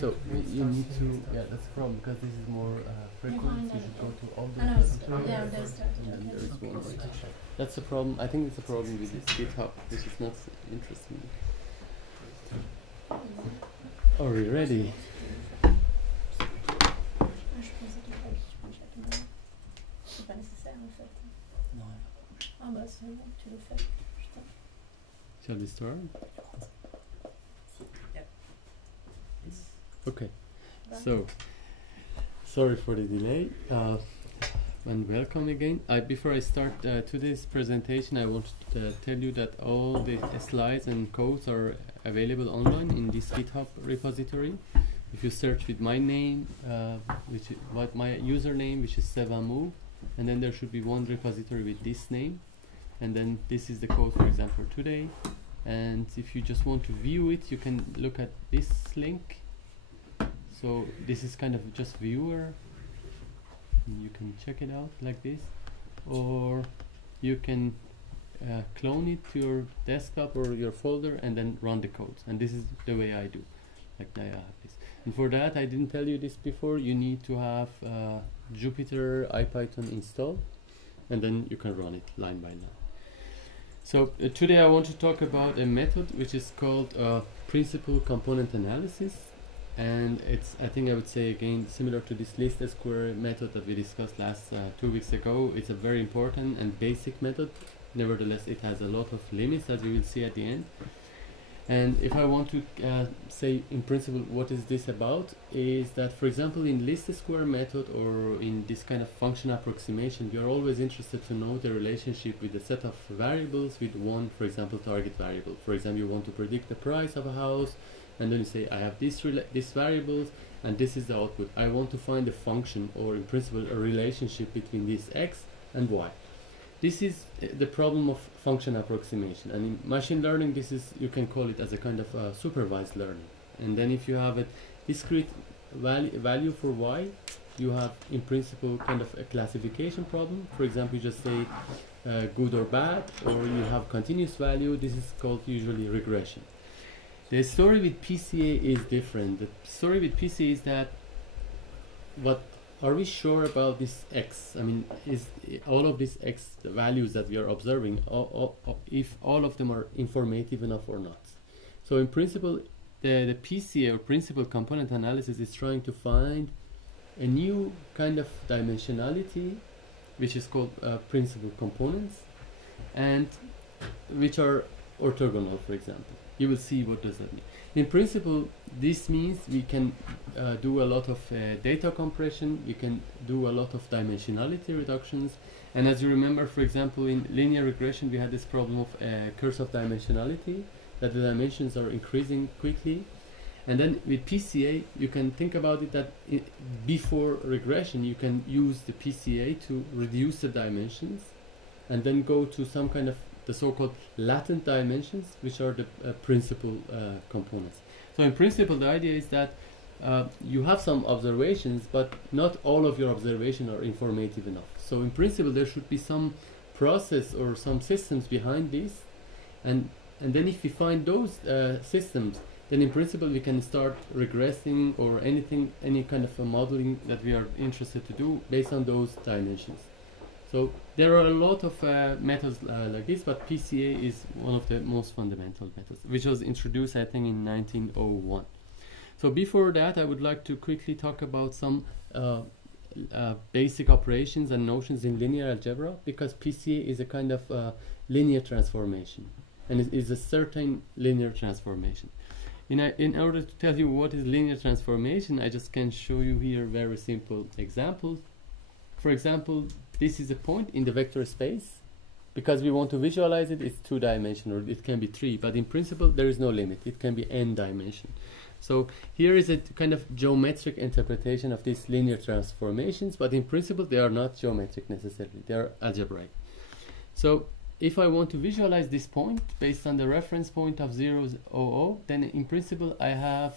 So you need to, yeah, that's the problem, because this is more frequent. You should go to all the Yeah, there's that. and then there is one more to check. That's the problem. I think it's a problem with this GitHub, which is not interesting. Are we ready? Shall we start? Okay. So, sorry for the delay. And welcome again. Before I start today's presentation, I want to tell you that all the slides and codes are available online in this GitHub repository. If you search with my name, which is my username, which is Sevamu, and then there should be one repository with this name, and then this is the code, for example, for today. And if you just want to view it, you can look at this link. So this is kind of just viewer. You can check it out like this, or you can clone it to your desktop or your folder and then run the codes. And this is the way I do. Like I have this. And for that, I didn't tell you this before, you need to have Jupyter IPython installed, and then you can run it line by line. So today I want to talk about a method which is called principal component analysis. And it's, I think I would say again, similar to this least square method that we discussed last 2 weeks ago. It's a very important and basic method. Nevertheless, it has a lot of limits, as we will see at the end. And if I want to say in principle what is this about, is that, for example, in least square method or in this kind of function approximation, you're always interested to know the relationship with a set of variables with one, for example, target variable. For example, you want to predict the price of a house, and then you say, I have these variables, and this is the output. I want to find a function, or in principle, a relationship between this x and y. This is the problem of function approximation. And in machine learning, this is, you can call it as a kind of supervised learning. And then if you have a discrete value for y, you have, in principle, kind of a classification problem. For example, you just say good or bad, or you have continuous value. This is called usually regression. The story with Pca is different. The story with Pca is that, what are we sure about this x? I mean, is all of these x values that we are observing, if all of them are informative enough or not? So in principle, the Pca, or principal component analysis, is trying to find a new kind of dimensionality, which is called principal components, and which are orthogonal, for example. You will see what does that mean. In principle, this means we can do a lot of data compression, we can do a lot of dimensionality reductions, and as you remember, for example, in linear regression we had this problem of curse of dimensionality, that the dimensions are increasing quickly. And then with Pca, you can think about it that before regression you can use the Pca to reduce the dimensions, and then go to some kind of the so-called latent dimensions, which are the principal components. So in principle, the idea is that you have some observations, but not all of your observations are informative enough. So in principle, there should be some process or some systems behind this, and then if we find those systems, then in principle we can start regressing or any kind of a modeling that we are interested to do based on those dimensions. So there are a lot of methods like this, but Pca is one of the most fundamental methods, which was introduced, I think, in 1901. So before that, I would like to quickly talk about some basic operations and notions in linear algebra, because Pca is a kind of linear transformation, and it is a certain linear transformation. In order to tell you what is linear transformation, I just can show you here very simple examples. For example, this is a point in the vector space. Because we want to visualize it, it's 2-dimensional, or it can be 3, but in principle there is no limit. It can be n dimension. So here is a kind of geometric interpretation of these linear transformations, but in principle they are not geometric necessarily, they are algebraic. So if I want to visualize this point based on the reference point of 0, 0, then in principle I have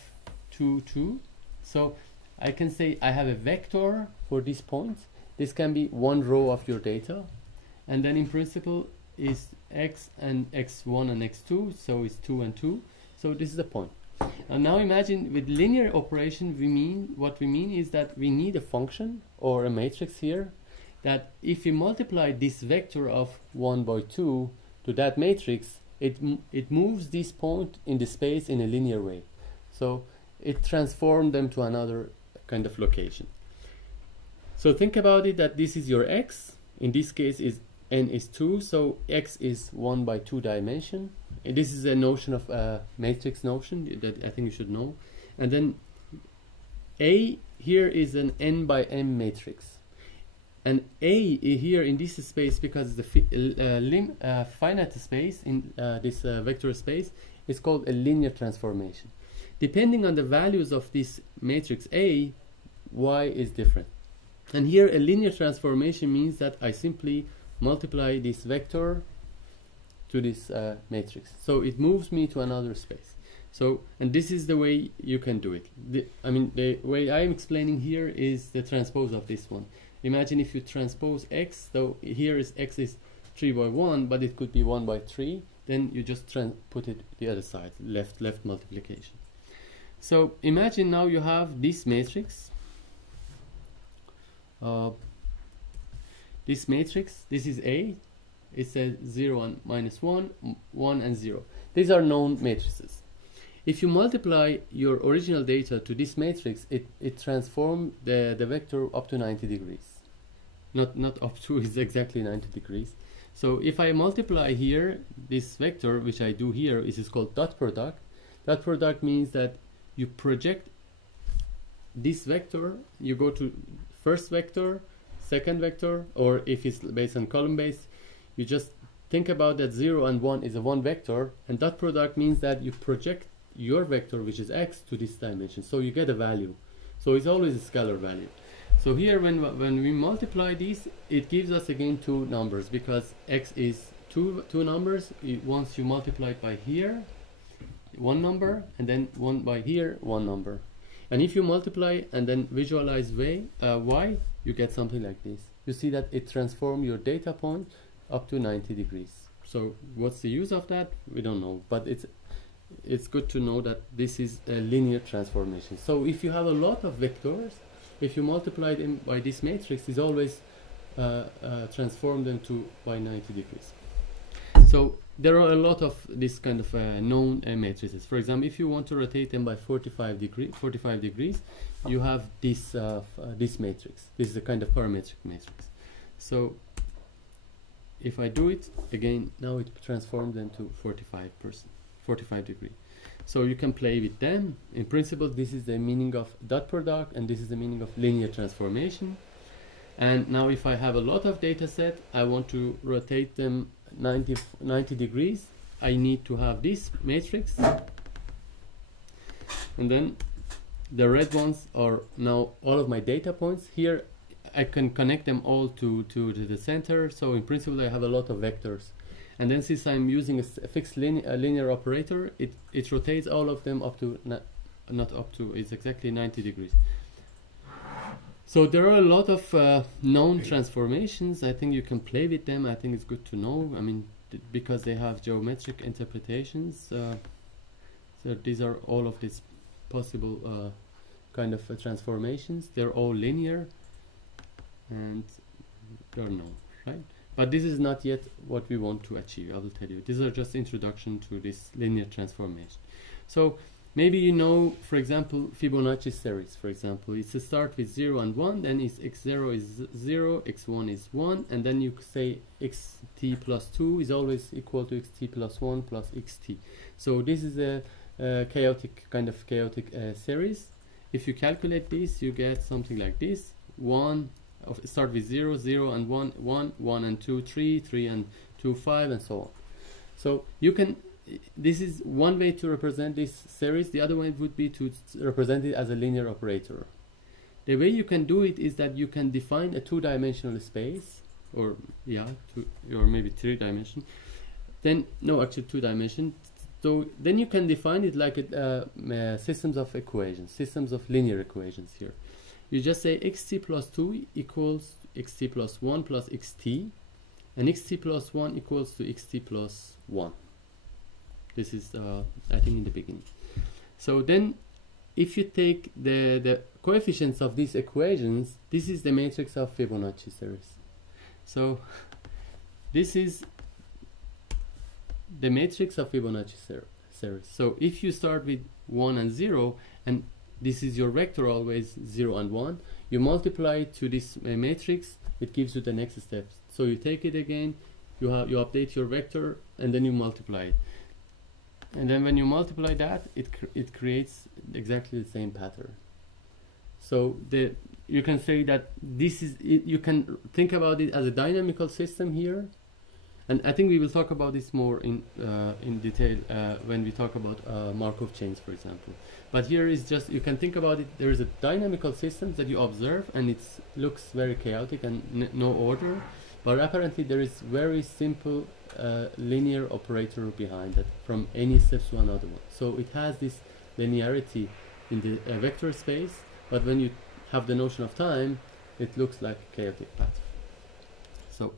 2, 2. So I can say I have a vector for this point. This can be one row of your data, and then in principle is x and x1 and x2, so it's 2 and 2. So this is a point. And now imagine with linear operation, what we mean is that we need a function or a matrix here that if you multiply this vector of 1 by 2 to that matrix, it moves this point in the space in a linear way. So it transforms them to another kind of location. So think about it that this is your x. In this case is n is 2, so x is 1 by 2 dimension. This is a notion of matrix notion that I think you should know. And then A here is an n by m matrix. And A here in this space, because the finite space in this vector space is called a linear transformation. Depending on the values of this matrix A, y is different. And here a linear transformation means that I simply multiply this vector to this matrix. So it moves me to another space. So, and this is the way you can do it. The way I'm explaining here is the transpose of this one. Imagine if you transpose x, though here is x is 3 by 1, but it could be 1 by 3, then you just put it the other side, left multiplication. So imagine now you have this matrix. This matrix, this is A. It says 0 and minus 1, 1 and 0. These are known matrices. If you multiply your original data to this matrix, it transforms the vector up to 90 degrees. Not up to, it's exactly 90 degrees. So if I multiply here, this vector, which I do here, is called dot product. Dot product means that you project this vector, you go to first vector, second vector, or if it's based on column base, you just think about that 0 and 1 is a one vector, and dot product means that you project your vector, which is x, to this dimension, so you get a value. So it's always a scalar value. So here when we multiply these, it gives us again two numbers, because x is two numbers. Once you multiply it by here, one number, and then one by here, one number. And if you multiply and then visualize y, you get something like this. You see that it transforms your data point up to 90 degrees. So what's the use of that? We don't know, but it's good to know that this is a linear transformation. So if you have a lot of vectors, if you multiply them by this matrix, it's always transform them by 90 degrees. So there are a lot of this kind of known matrices. For example, if you want to rotate them by 45 degrees, you have this this matrix. This is a kind of parametric matrix. So if I do it again, now it transforms them to 45 degree. So you can play with them. In principle, this is the meaning of dot product, and this is the meaning of linear transformation. And now if I have a lot of data set, I want to rotate them 90 degrees, I need to have this matrix, and then the red ones are now all of my data points. Here I can connect them all to the center, so in principle I have a lot of vectors. And then since I'm using a fixed linear operator, it rotates all of them up to, not up to, it's exactly 90 degrees. So there are a lot of known transformations. I think you can play with them. I think it's good to know. I mean, because they have geometric interpretations. So these are all of these possible kind of transformations. They're all linear, and they're known, right? But this is not yet what we want to achieve. I will tell you. These are just introduction to this linear transformation. So maybe you know, for example, Fibonacci series. For example, it's a start with 0 and 1, then it's x0 is 0, x1 is 1, and then you say xt plus 2 is always equal to xt plus 1 plus xt. So this is a chaotic series. If you calculate this, you get something like this: 1, start with 0, 0 and 1, 1, 1 and 2, 3, 3 and 2, 5, and so on. So you can. This is one way to represent this series. The other way would be to represent it as a linear operator. The way you can do it is that you can define a two-dimensional space, or or maybe three-dimension. Then no, actually two-dimension. So then you can define it like systems of equations, systems of linear equations. Here, you just say xt plus 2 equals xt plus 1 plus xt, and xt plus 1 equals to xt plus 1. This is, I think, in the beginning. So then if you take the coefficients of these equations, this is the matrix of Fibonacci series. So this is the matrix of Fibonacci series. So if you start with 1 and 0, and this is your vector always 0 and 1, you multiply it to this matrix, it gives you the next steps. So you take it again, you update your vector, and then you multiply it. And then when you multiply that, it creates exactly the same pattern. So you can say that this is you can think about it as a dynamical system here, and I think we will talk about this more in detail when we talk about Markov chains, for example. But here is just, you can think about it, there is a dynamical system that you observe, and it looks very chaotic and no order, but apparently there is very simple linear operator behind that from any steps to another one. So it has this linearity in the vector space, but when you have the notion of time, it looks like a chaotic pattern. So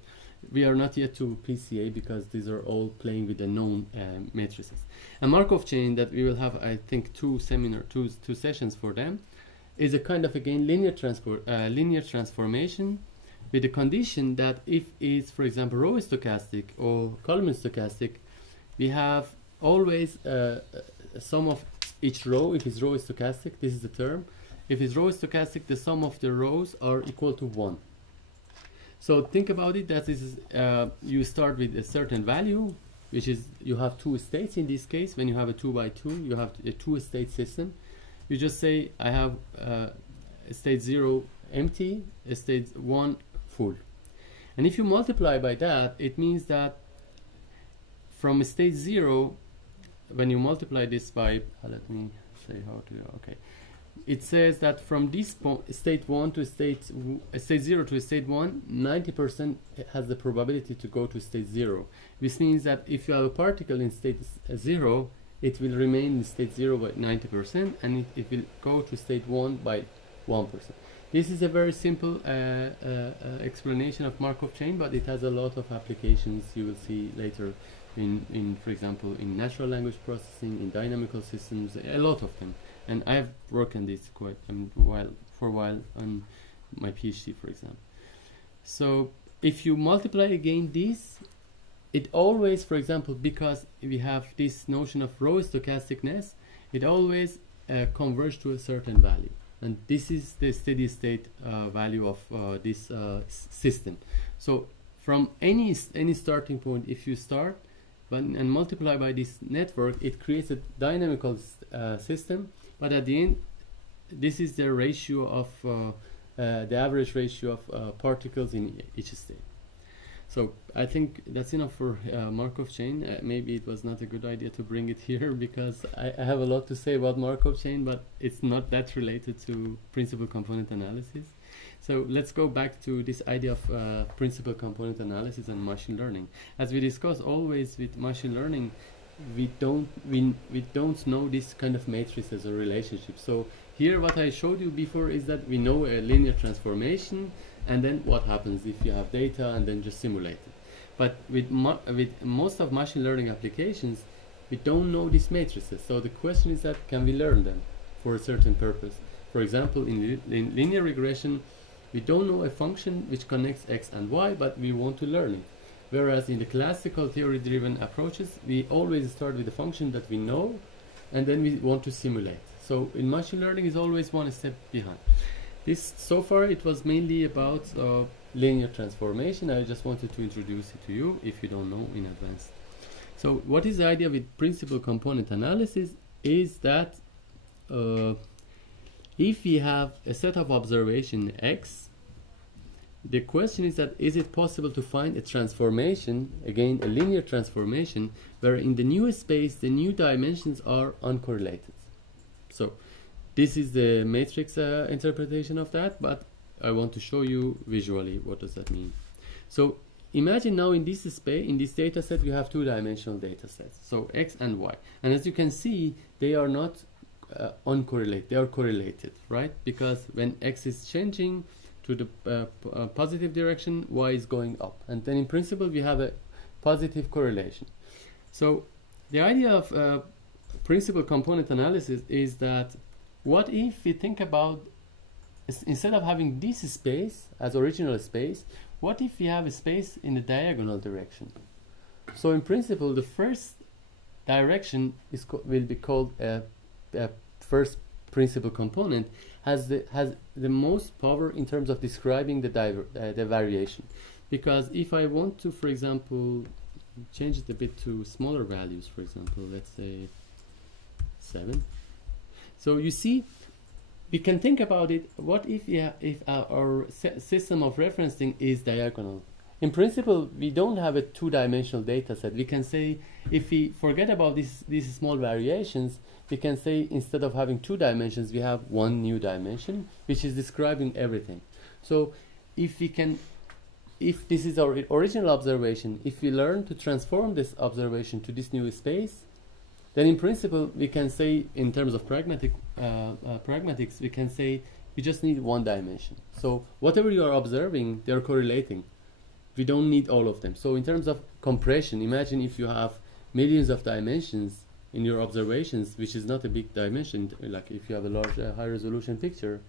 we are not yet to Pca because these are all playing with the known matrices. A Markov chain that we will have, I think, two sessions for them, is a kind of, again, linear transformation, with the condition that if it's, for example, row stochastic or column stochastic, we have always a sum of each row. If it's row stochastic, this is the term. If it's row stochastic, the sum of the rows are equal to 1. So think about it, that is, you start with a certain value, which is, you have two states in this case. When you have a 2 by 2, you have a two-state system. You just say, I have state 0 empty, state 1 full. And if you multiply by that, it means that from state 0, when you multiply this by, let me say how to, okay. It says that from this state 1 to state 0 to state 1, 90% has the probability to go to state 0. This means that if you have a particle in state 0, it will remain in state 0 by 90%, and it will go to state 1 by 1%. This is a very simple explanation of Markov chain, but it has a lot of applications you will see later in for example, in natural language processing, in dynamical systems, a lot of them. And I've worked on this quite for a while on my PhD, for example. So if you multiply again this, it always, for example, because we have this notion of row stochasticness, it always converges to a certain value. And this is the steady state value of this system. So from any starting point, if you start and multiply by this network, it creates a dynamical system. But at the end, this is the ratio of the average ratio of particles in each state. So I think that's enough for Markov chain. Maybe it was not a good idea to bring it here because I have a lot to say about Markov chain, but it's not that related to principal component analysis. So let's go back to this idea of principal component analysis and machine learning. As we discuss always with machine learning, we don't know this kind of matrices or relationships. So here what I showed you before is that we know a linear transformation, and then what happens if you have data and then just simulate it. But with most of machine learning applications, we don't know these matrices. So the question is that, can we learn them for a certain purpose? For example, in linear regression, we don't know a function which connects x and y, but we want to learn it. Whereas in the classical theory-driven approaches, we always start with a function that we know, and then we want to simulate. So in machine learning is always one step behind. This, so far, it was mainly about linear transformation. I just wanted to introduce it to you if you don't know in advance. So what is the idea with principal component analysis is that if we have a set of observation x, the question is that, is it possible to find a transformation, again a linear transformation, where in the new space the new dimensions are uncorrelated? So this is the matrix interpretation of that, but I want to show you visually what does that mean. So imagine now in this space, in this data set, we have two-dimensional data sets, so x and y. And as you can see, they are not uncorrelated, they are correlated, right? Because when x is changing to the positive direction, y is going up. And then in principle, we have a positive correlation. So the idea of principal component analysis is that what if we think about, instead of having this space as original space, what if we have a space in the diagonal direction? So in principle, the first direction will be called a first principal component, has the most power in terms of describing the variation. Because if I want to, for example, change it a bit to smaller values, for example, let's say 7. So you see, we can think about it, what if our system of referencing is diagonal? In principle, we don't have a two-dimensional data set. We can say, if we forget about these small variations, we can say instead of having 2 dimensions, we have one new dimension, which is describing everything. So if this is our original observation, if we learn to transform this observation to this new space, then in principle, we can say, in terms of pragmatics, we can say we just need one dimension. So whatever you are observing, they are correlating. We don't need all of them. So in terms of compression, imagine if you have millions of dimensions in your observations, which is not a big dimension, like if you have a large high-resolution picture.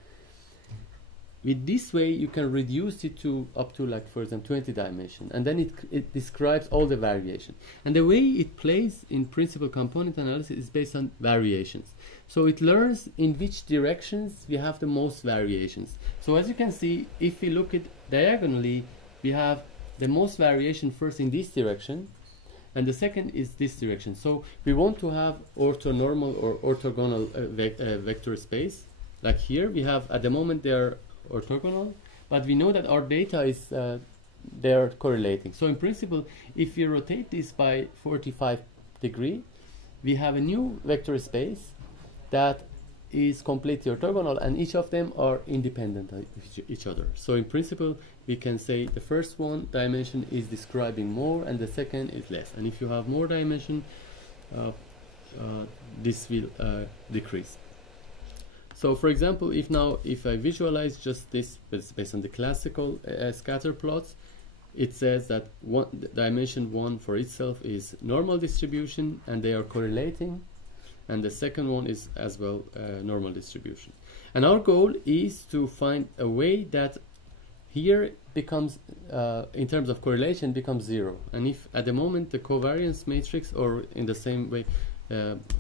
With this way, you can reduce it to up to, like, for example, 20 dimensions, and then it describes all the variation. And the way it plays in principal component analysis is based on variations. So it learns in which directions we have the most variations. So as you can see, if we look at diagonally, we have the most variation first in this direction, and the second is this direction. So we want to have orthonormal or orthogonal vector space. Like here, we have, at the moment, they are orthogonal, but we know that our data is they are correlating. So in principle, if we rotate this by 45 degrees, we have a new vector space that is completely orthogonal, and each of them are independent of each other. So in principle, we can say the first one dimension is describing more and the second is less. And if you have more dimension, this will decrease. So for example, if I visualize just this based on the classical scatter plots, it says that dimension 1 for itself is normal distribution and they are correlating, and the second one is as well normal distribution. And our goal is to find a way that here becomes, in terms of correlation, becomes 0. And if at the moment the covariance matrix, or in the same way,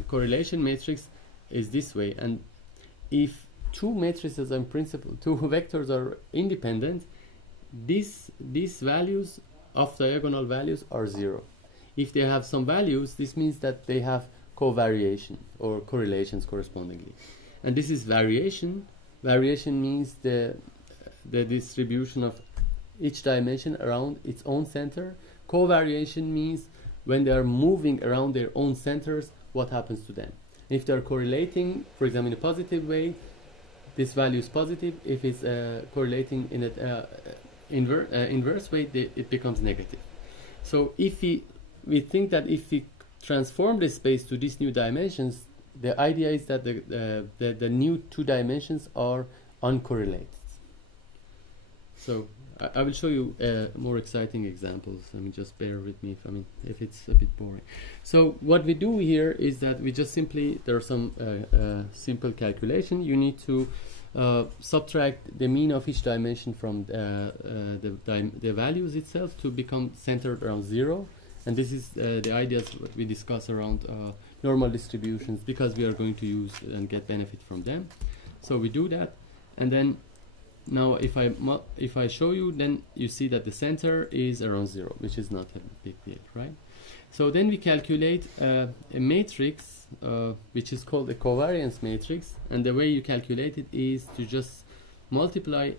correlation matrix is this way, and if two matrices in principle, two vectors are independent, these values of diagonal values are 0. If they have some values, this means that they have covariation or correlations correspondingly. And this is variation. Variation means the distribution of each dimension around its own center. Covariation means when they are moving around their own centers, what happens to them. If they are correlating, for example, in a positive way, this value is positive. If it's correlating in an inverse way, it becomes negative. So if we think that if we transform this space to these new dimensions, the idea is that the new 2 dimensions are uncorrelated. So I will show you more exciting examples. I mean, just bear with me if it's a bit boring. So what we do here is that we just simply, there are some simple calculation. You need to subtract the mean of each dimension from the values itself to become centered around 0. And this is the ideas what we discuss around normal distributions, because we are going to use and get benefit from them. So we do that, and then now if I show you, then you see that the center is around 0, which is not a big deal, right? So then we calculate a matrix which is called a covariance matrix, and the way you calculate it is to just multiply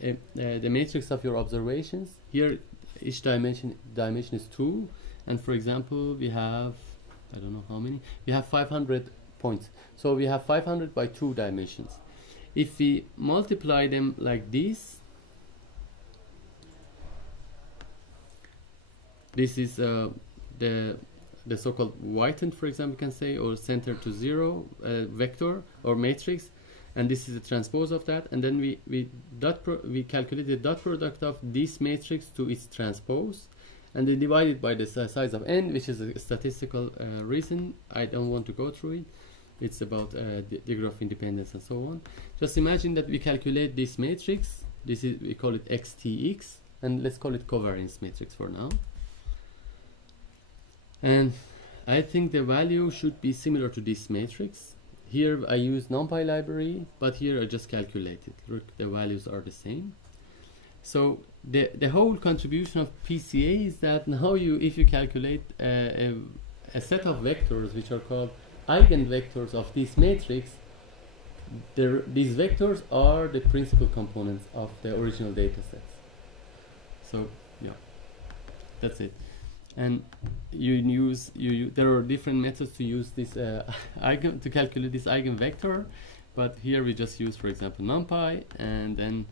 the matrix of your observations. Here each dimension is 2, and for example we have, I don't know how many, we have 500 points. So we have 500 by 2 dimensions. If we multiply them like this, this is the so-called whitened, for example, you can say, or center to 0 vector or matrix, and this is the transpose of that, and then we calculate the dot product of this matrix to its transpose, and they divide it by the size of n, which is a statistical reason. I don't want to go through it. It's about degree of independence and so on. Just imagine that we calculate this matrix. This is, we call it xtx, and let's call it covariance matrix for now. And I think the value should be similar to this matrix. Here I use NumPy library, but here I just calculate it. Look, the values are the same. So the whole contribution of PCA is that now if you calculate a set of vectors which are called eigenvectors of this matrix, these vectors are the principal components of the original data sets. So yeah, that's it. And there are different methods to use this to calculate this eigenvector, but here we just use, for example, NumPy, and then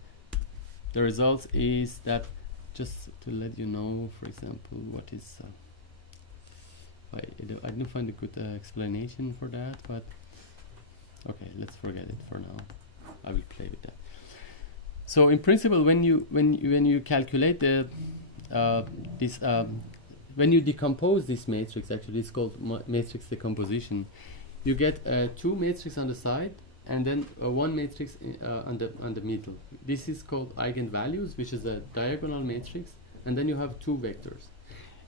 the result is that, just to let you know, for example, what is I didn't find a good explanation for that, but okay, let's forget it for now. I will play with that. So in principle, when you calculate the when you decompose this matrix, actually it's called matrix decomposition, you get two matrices on the side and then one matrix on the middle. This is called eigenvalues, which is a diagonal matrix, and then you have two vectors.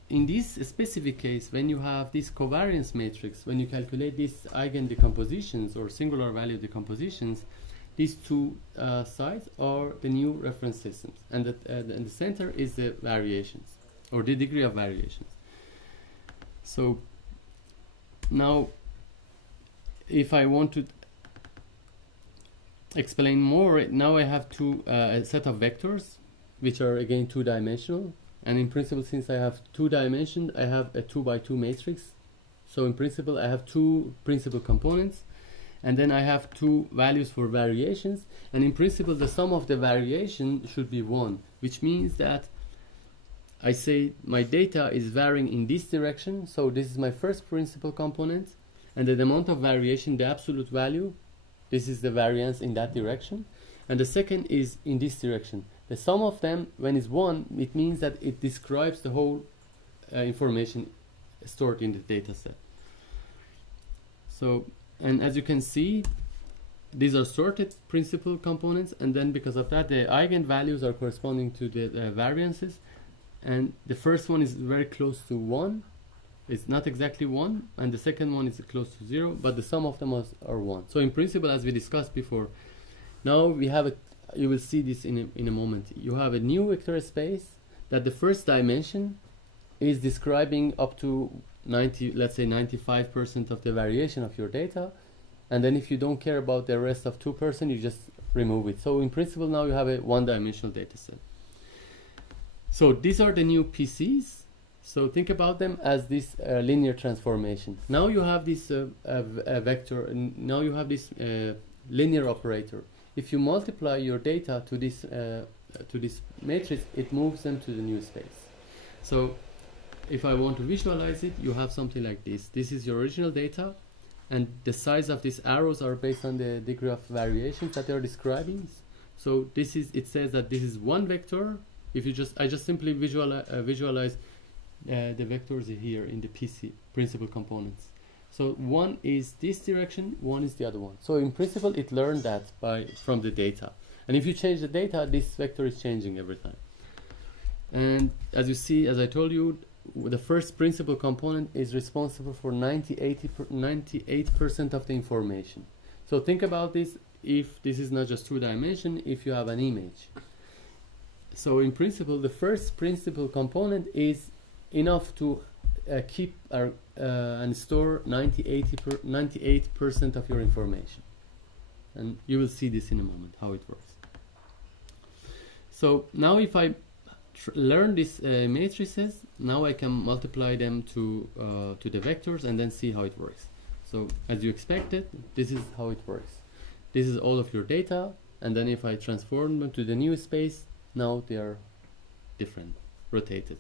In this specific case, when you have this covariance matrix, when you calculate these eigen decompositions or singular value decompositions, these two sides are the new reference systems, and the center is the variations, or the degree of variations. So now if I want to explain more, now I have a set of vectors which are again two-dimensional, and in principle, since I have two dimensions, I have a 2 by 2 matrix. So in principle I have two principal components, and then I have two values for variations, and in principle the sum of the variation should be 1, which means that I say my data is varying in this direction, so this is my first principal component, and the amount of variation, the absolute value, this is the variance in that direction, and the second is in this direction. The sum of them, when it's 1, it means that it describes the whole information stored in the data set. So, and as you can see, these are sorted principal components, and then because of that the eigenvalues are corresponding to the variances, and the first one is very close to 1. It's not exactly 1, and the second one is close to 0, but the sum of them are 1. So in principle, as we discussed before, now we have you will see this in a moment. You have a new vector space that the first dimension is describing up to 90, let's say 95% of the variation of your data, and then if you don't care about the rest of 2%, you just remove it. So in principle, now you have a one-dimensional data set. So these are the new PCs. So think about them as this linear transformation. Now you have this vector, and now you have this linear operator. If you multiply your data to this matrix, it moves them to the new space. So if I want to visualize it, you have something like this. This is your original data, and the size of these arrows are based on the degree of variations that they are describing. So this is, it says that this is one vector. If you I just simply visualize the vectors here in the PC principal components. So one is this direction, one is the other one. So in principle, it learned that from the data. And if you change the data, this vector is changing every time. And as you see, as I told you, the first principal component is responsible for 98% of the information. So think about this, if this is not just two-dimension, if you have an image. So in principle, the first principal component is enough to keep and store 98% of your information. And you will see this in a moment, how it works. So now if I learn these matrices, now I can multiply them to the vectors and then see how it works. So as you expected, this is how it works. This is all of your data, and then if I transform them to the new space, now they are different, rotated.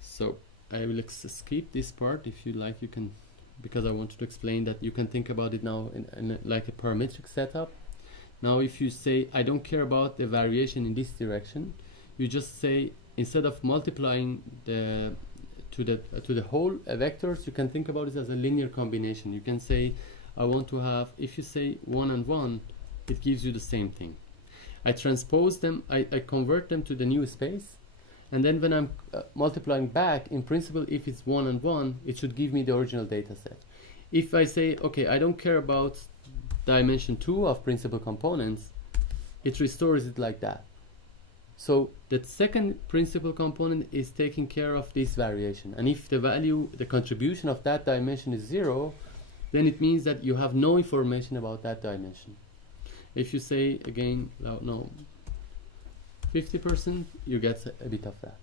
So I will skip this part. If you like, you can, because I wanted to explain that you can think about it now in like a parametric setup. Now if you say I don't care about the variation in this direction, you just say, instead of multiplying to the whole vectors, you can think about it as a linear combination. You can say, I want to have, if you say 1 and 1, it gives you the same thing. I transpose them, I convert them to the new space, and then when I'm multiplying back, in principle, if it's 1 and 1, it should give me the original data set. If I say, okay, I don't care about dimension 2 of principal components, it restores it like that. So the second principal component is taking care of this variation, and if the value, the contribution of that dimension is 0, then it means that you have no information about that dimension. If you say again, no, 50%, you get a bit of that.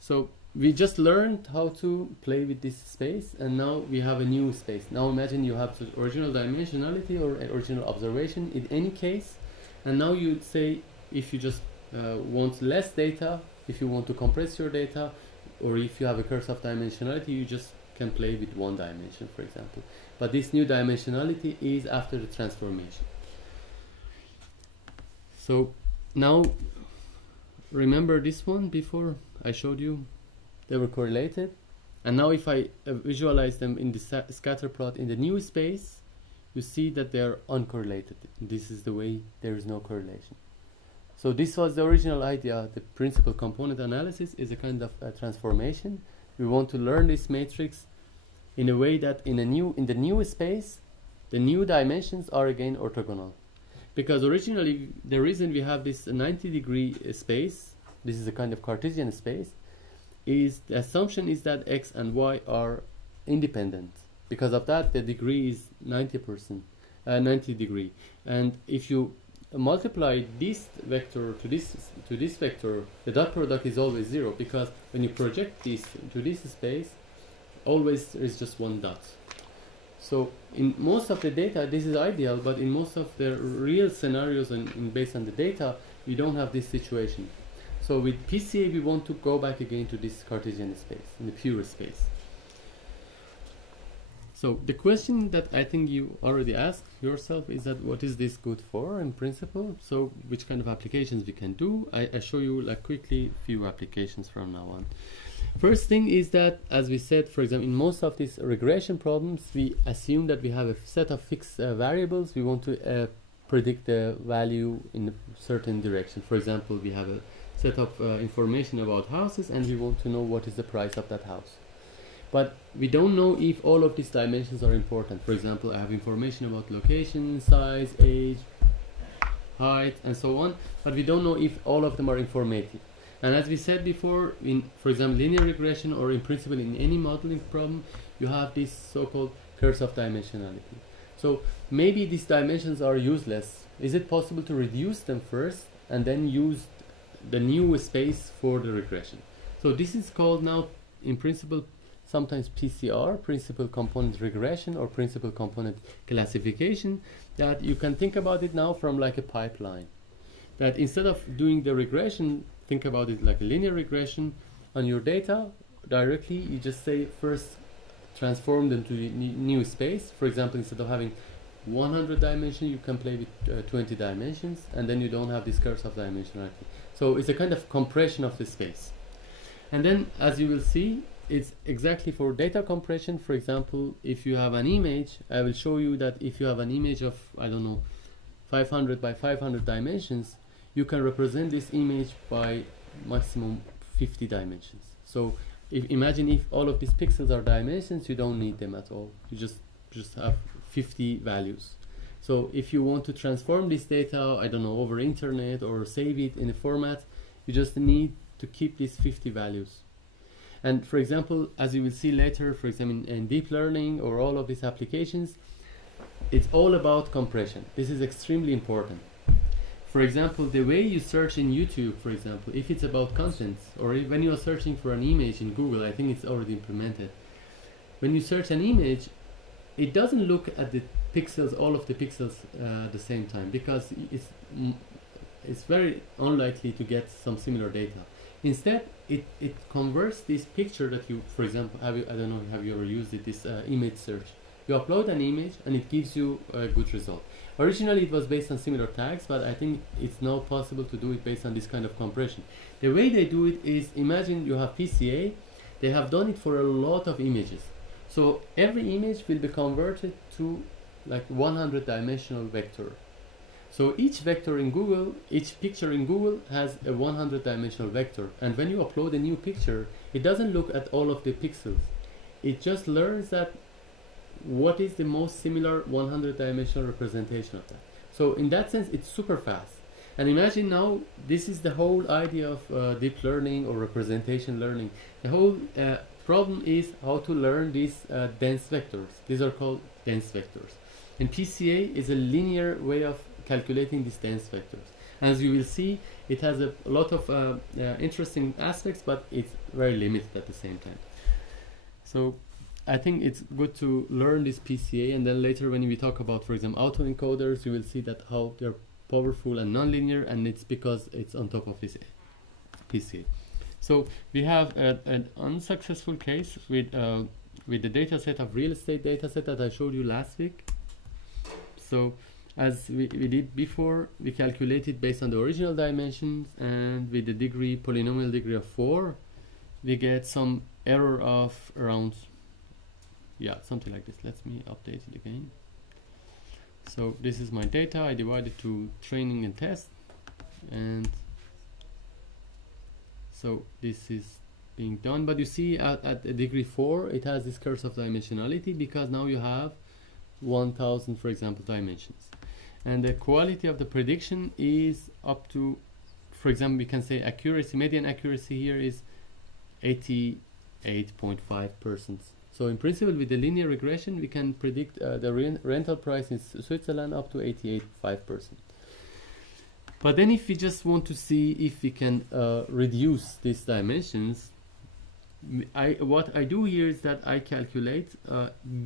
So we just learned how to play with this space, and now we have a new space. Now imagine you have the original dimensionality or original observation in any case, and now you say, if you just want less data, if you want to compress your data, or if you have a curse of dimensionality, you just can play with one dimension, for example. But this new dimensionality is after the transformation. So now, remember this one before I showed you? They were correlated. And now if I visualize them in the scatter plot in the new space, you see that they are uncorrelated. This is the way there is no correlation. So this was the original idea. The principal component analysis is a kind of a transformation. We want to learn this matrix in a way that in the new space, the new dimensions are again orthogonal. Because originally, the reason we have this 90-degree space, this is a kind of Cartesian space, is the assumption is that x and y are independent. Because of that, the degree is 90 degree. And if you multiply this vector to this vector, the dot product is always 0, because when you project this to this space, always there is just one dot. So in most of the data, this is ideal, but in most of the real scenarios and based on the data, we don't have this situation. So with PCA, we want to go back again to this Cartesian space, in the pure space. So the question that I think you already asked yourself is that what is this good for in principle? So which kind of applications we can do? I show you like quickly few applications from now on. First thing is that, as we said, for example, in most of these regression problems, we assume that we have a set of fixed variables. We want to predict the value in a certain direction. For example, we have a set of information about houses, and we want to know what is the price of that house. But we don't know if all of these dimensions are important. For example, I have information about location, size, age, height, and so on, but we don't know if all of them are informative. And as we said before, in, for example, linear regression, or in principle in any modeling problem, you have this so-called curse of dimensionality. So maybe these dimensions are useless. Is it possible to reduce them first and then use the new space for the regression? So this is called now, in principle, sometimes PCR, principal component regression, or principal component classification, that you can think about it now from like a pipeline. That instead of doing the regression, think about it like a linear regression on your data directly. You just say first transform them to new space. For example, instead of having 100 dimensions, you can play with 20 dimensions, and then you don't have this curse of dimensionality. So it's a kind of compression of the space. And then, as you will see, it's exactly for data compression. For example, if you have an image, I will show you that if you have an image of, I don't know, 500 by 500 dimensions, you can represent this image by maximum 50 dimensions. So imagine if all of these pixels are dimensions, you don't need them at all. You just have 50 values. So if you want to transform this data, I don't know, over internet or save it in a format, you just need to keep these 50 values. And for example, as you will see later, for example, in deep learning or all of these applications, it's all about compression. This is extremely important. For example, the way you search in YouTube, for example, if it's about content, or when you are searching for an image in Google, I think it's already implemented. When you search an image, it doesn't look at the pixels, all of the pixels at the same time, because it's very unlikely to get some similar data. Instead, it converts this picture that you, for example, I don't know, have you ever used it, this image search? You upload an image and it gives you a good result. Originally it was based on similar tags, but I think it's now possible to do it based on this kind of compression. The way they do it is, imagine you have PCA, they have done it for a lot of images. So every image will be converted to like 100 dimensional vector. So each vector in Google, each picture in Google has a 100 dimensional vector. And when you upload a new picture, it doesn't look at all of the pixels. It just learns that what is the most similar 100 dimensional representation of that. So in that sense, it's super fast. And imagine now, this is the whole idea of deep learning or representation learning. The whole problem is how to learn these dense vectors. These are called dense vectors. And PCA is a linear way of calculating these dense vectors. As you will see, it has a lot of interesting aspects, but it's very limited at the same time. So I think it's good to learn this PCA, and then later when we talk about, for example, autoencoders, you will see that how they're powerful and nonlinear, and it's because it's on top of this PCA. So we have an unsuccessful case with the data set of real estate data set that I showed you last week. So as we did before, we calculated based on the original dimensions, and with the degree, polynomial degree of 4, we get some error of around, yeah, something like this. Let me update it again. So this is my data. I divided to training and test, and so this is being done. But you see at degree 4, it has this curse of dimensionality, because now you have 1000, for example, dimensions. And the quality of the prediction is up to, for example, we can say accuracy, median accuracy here is 88.5%. So in principle, with the linear regression, we can predict the rental price in Switzerland up to 88.5%. But then if we just want to see if we can reduce these dimensions, what I do here is that I calculate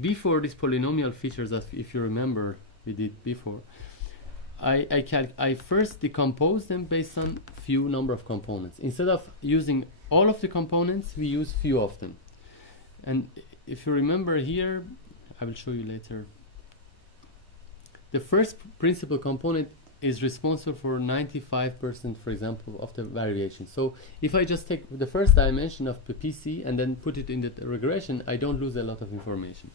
before these polynomial features, that if you remember we did before, I first decompose them based on few number of components. Instead of using all of the components, we use few of them. And if you remember here, I will show you later, the first principal component is responsible for 95%, for example, of the variation. So if I just take the first dimension of the PC and then put it in the regression, I don't lose a lot of information.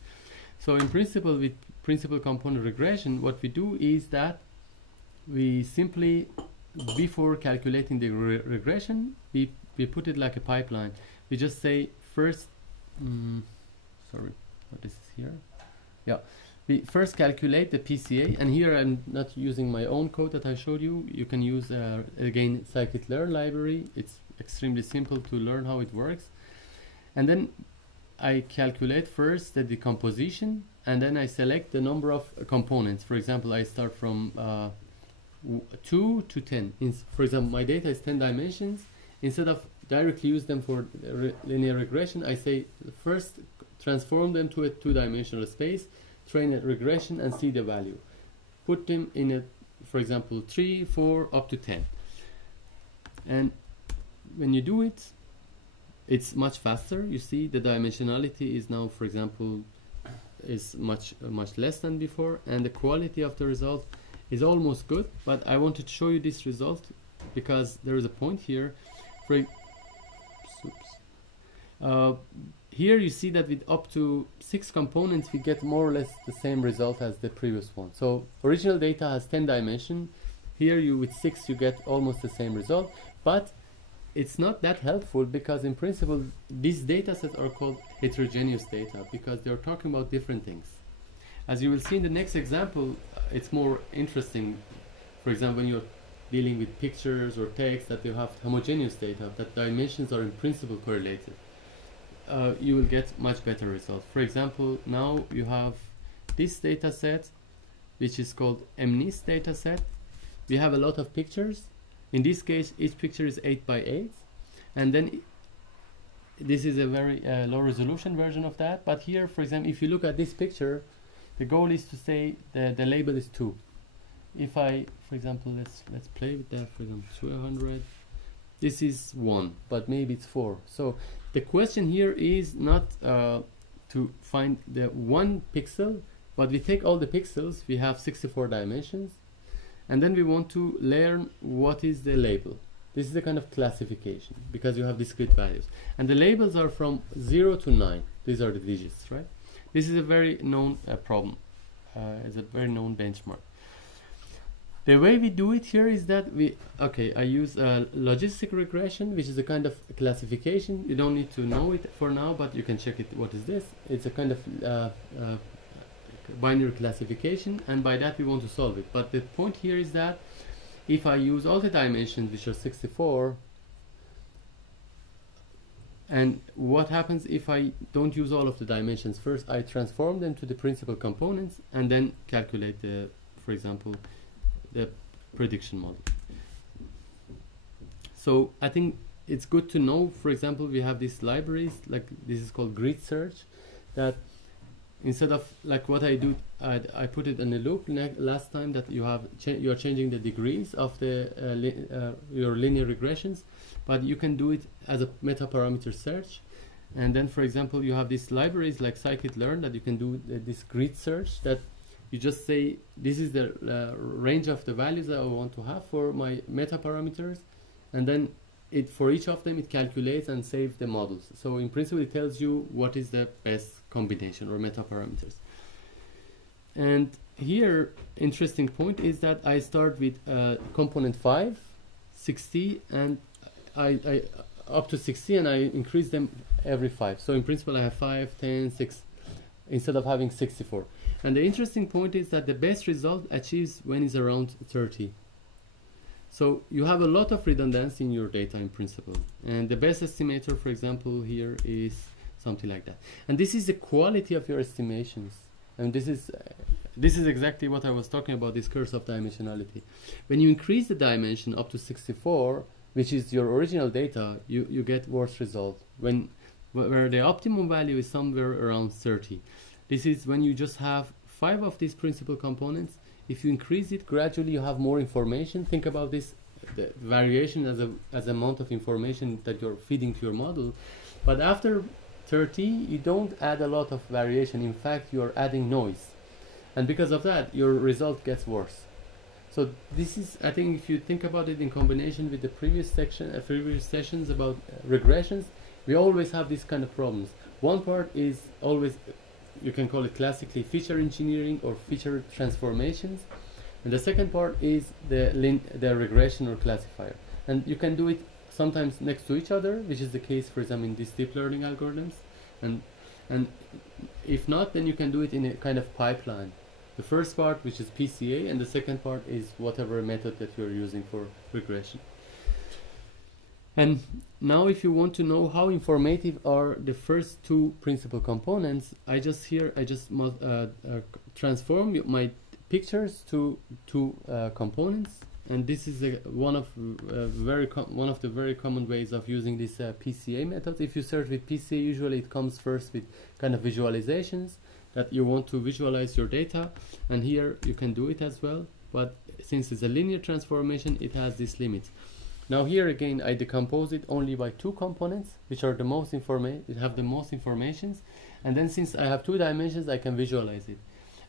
So in principle, with principal component regression, what we do is that we simply, before calculating the regression, we put it like a pipeline. We just say first, sorry, what this is here? Yeah. We first calculate the PCA, and here I'm not using my own code that I showed you. You can use, again, scikit-learn library. It's extremely simple to learn how it works. And then I calculate first the decomposition, and then I select the number of components. For example, I start from 2 to 10. For example, my data is 10 dimensions. Instead of directly use them for linear regression, I say first transform them to a 2-dimensional space, train a regression, and see the value. Put them in a, for example, 3, 4, up to 10. And when you do it, it's much faster. You see the dimensionality is now, for example, is much less than before, and the quality of the result is almost good. But I wanted to show you this result because there is a point here. Here you see that with up to 6 components, we get more or less the same result as the previous one. So original data has 10 dimensions. Here with 6 you get almost the same result, but it's not that helpful, because in principle these data sets are called heterogeneous data because they're talking about different things. As you will see in the next example, it's more interesting. For example, when you're dealing with pictures or text, that you have homogeneous data, that dimensions are in principle correlated. You will get much better results. For example, now you have this data set, which is called MNIST data set. We have a lot of pictures. In this case, each picture is 8 by 8, and then this is a very low resolution version of that. But here, for example, if you look at this picture, the goal is to say the label is 2. If I, for example, let's play with that. For example, 200. This is 1, but maybe it's 4. So the question here is not to to find the one pixel, but we take all the pixels, we have 64 dimensions, and then we want to learn what is the label. This is a kind of classification because you have discrete values, and the labels are from 0 to 9. These are the digits, right? This is a very known problem. It's a very known benchmark. The way we do it here is that I use logistic regression, which is a kind of classification. You don't need to know it for now, but you can check it. What is this? It's a kind of binary classification, and by that we want to solve it. But the point here is that if I use all the dimensions, which are 64, and what happens if I don't use all of the dimensions? First, I transform them to the principal components, and then calculate the, for example, the prediction model. So I think it's good to know, for example, we have these libraries, like this is called grid search, that instead of like what I do, I put it in a loop last time, that you are changing the degrees of the your linear regressions, but you can do it as a meta parameter search. And then, for example, you have these libraries like scikit-learn that you can do this grid search, that you just say this is the range of the values that I want to have for my meta parameters, and then for each of them it calculates and saves the models. So in principle it tells you what is the best combination or meta parameters. And here interesting point is that I start with component 5, 60, and I up to 60, and I increase them every 5. So in principle I have 5, 10, 6 instead of having 64. And the interesting point is that the best result achieves when it's around 30. So you have a lot of redundancy in your data in principle. And the best estimator, for example, here is something like that. And this is the quality of your estimations. And this is exactly what I was talking about, this curse of dimensionality. When you increase the dimension up to 64, which is your original data, you get worse result. Where the optimum value is somewhere around 30. This is when you just have 5 of these principal components. If you increase it gradually, you have more information. Think about this, the variation as amount of information that you're feeding to your model. But after 30, you don't add a lot of variation. In fact, you're adding noise. And because of that, your result gets worse. So this is, I think, if you think about it in combination with the previous sessions about regressions, we always have these kind of problems. One part is always, you can call it classically feature engineering or feature transformations, and the second part is the regression or classifier. And you can do it sometimes next to each other, which is the case, for example, in these deep learning algorithms, and if not, then you can do it in a kind of pipeline. The first part, which is PCA, and the second part is whatever method that you're using for regression. And now if you want to know how informative are the first 2 principal components, I just transform my pictures to 2 components, and this is one of the very common ways of using this PCA method. If you search with PCA, usually it comes first with kind of visualizations that you want to visualize your data, and here you can do it as well, but since it's a linear transformation, it has these limits. Now here again, I decompose it only by 2 components, which are the most have the most informations, and then since I have 2 dimensions, I can visualize it.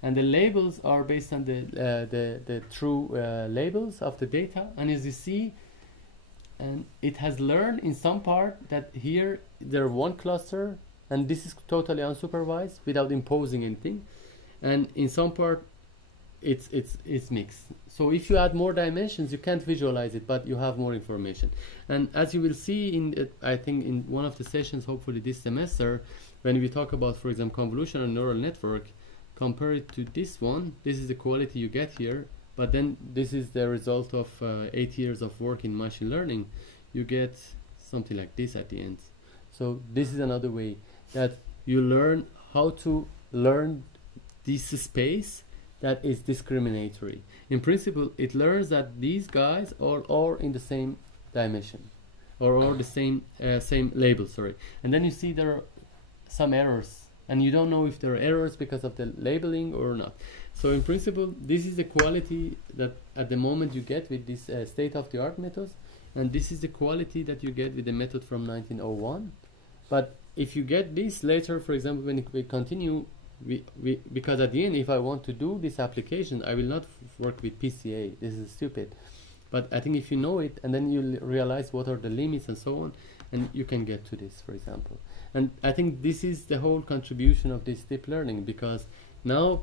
And the labels are based on the true labels of the data, and as you see, and it has learned in some part that here there are 1 cluster, and this is totally unsupervised without imposing anything, and in some part it's mixed. So if you add more dimensions, you can't visualize it, but you have more information. And as you will see I think in one of the sessions, hopefully this semester, when we talk about, for example, convolutional neural network, compare it to this one. This is the quality you get here, but then this is the result of 8 years of work in machine learning. You get something like this at the end. So this is another way that you learn how to learn this space that is discriminatory. In principle, it learns that these guys are in the same dimension, or the same label, sorry. And then you see there are some errors, and you don't know if there are errors because of the labeling or not. So in principle, this is the quality that at the moment you get with this state-of-the-art methods, and this is the quality that you get with the method from 1901. But if you get this later, for example, when we continue, because at the end, if I want to do this application, I will not work with PCA. This is stupid. But I think if you know it, and then you realize what are the limits and so on, and you can get to this, for example. And I think this is the whole contribution of this deep learning, because now,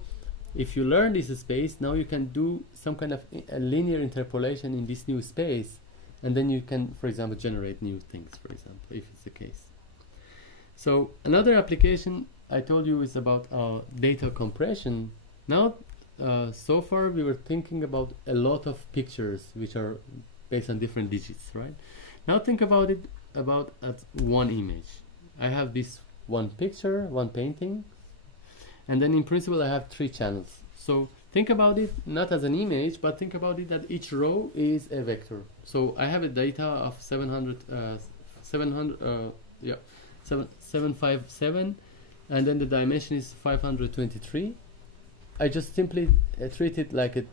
if you learn this space, now you can do some kind of a linear interpolation in this new space, and then you can, for example, generate new things, for example, if it's the case. So another application I told you is about data compression. Now, so far we were thinking about a lot of pictures which are based on different digits, right? Now think about it at one image. I have this one picture, one painting, and then in principle I have 3 channels. So think about it not as an image, but think about it that each row is a vector. So I have a data of 757, and then the dimension is 523. I just simply treat it like a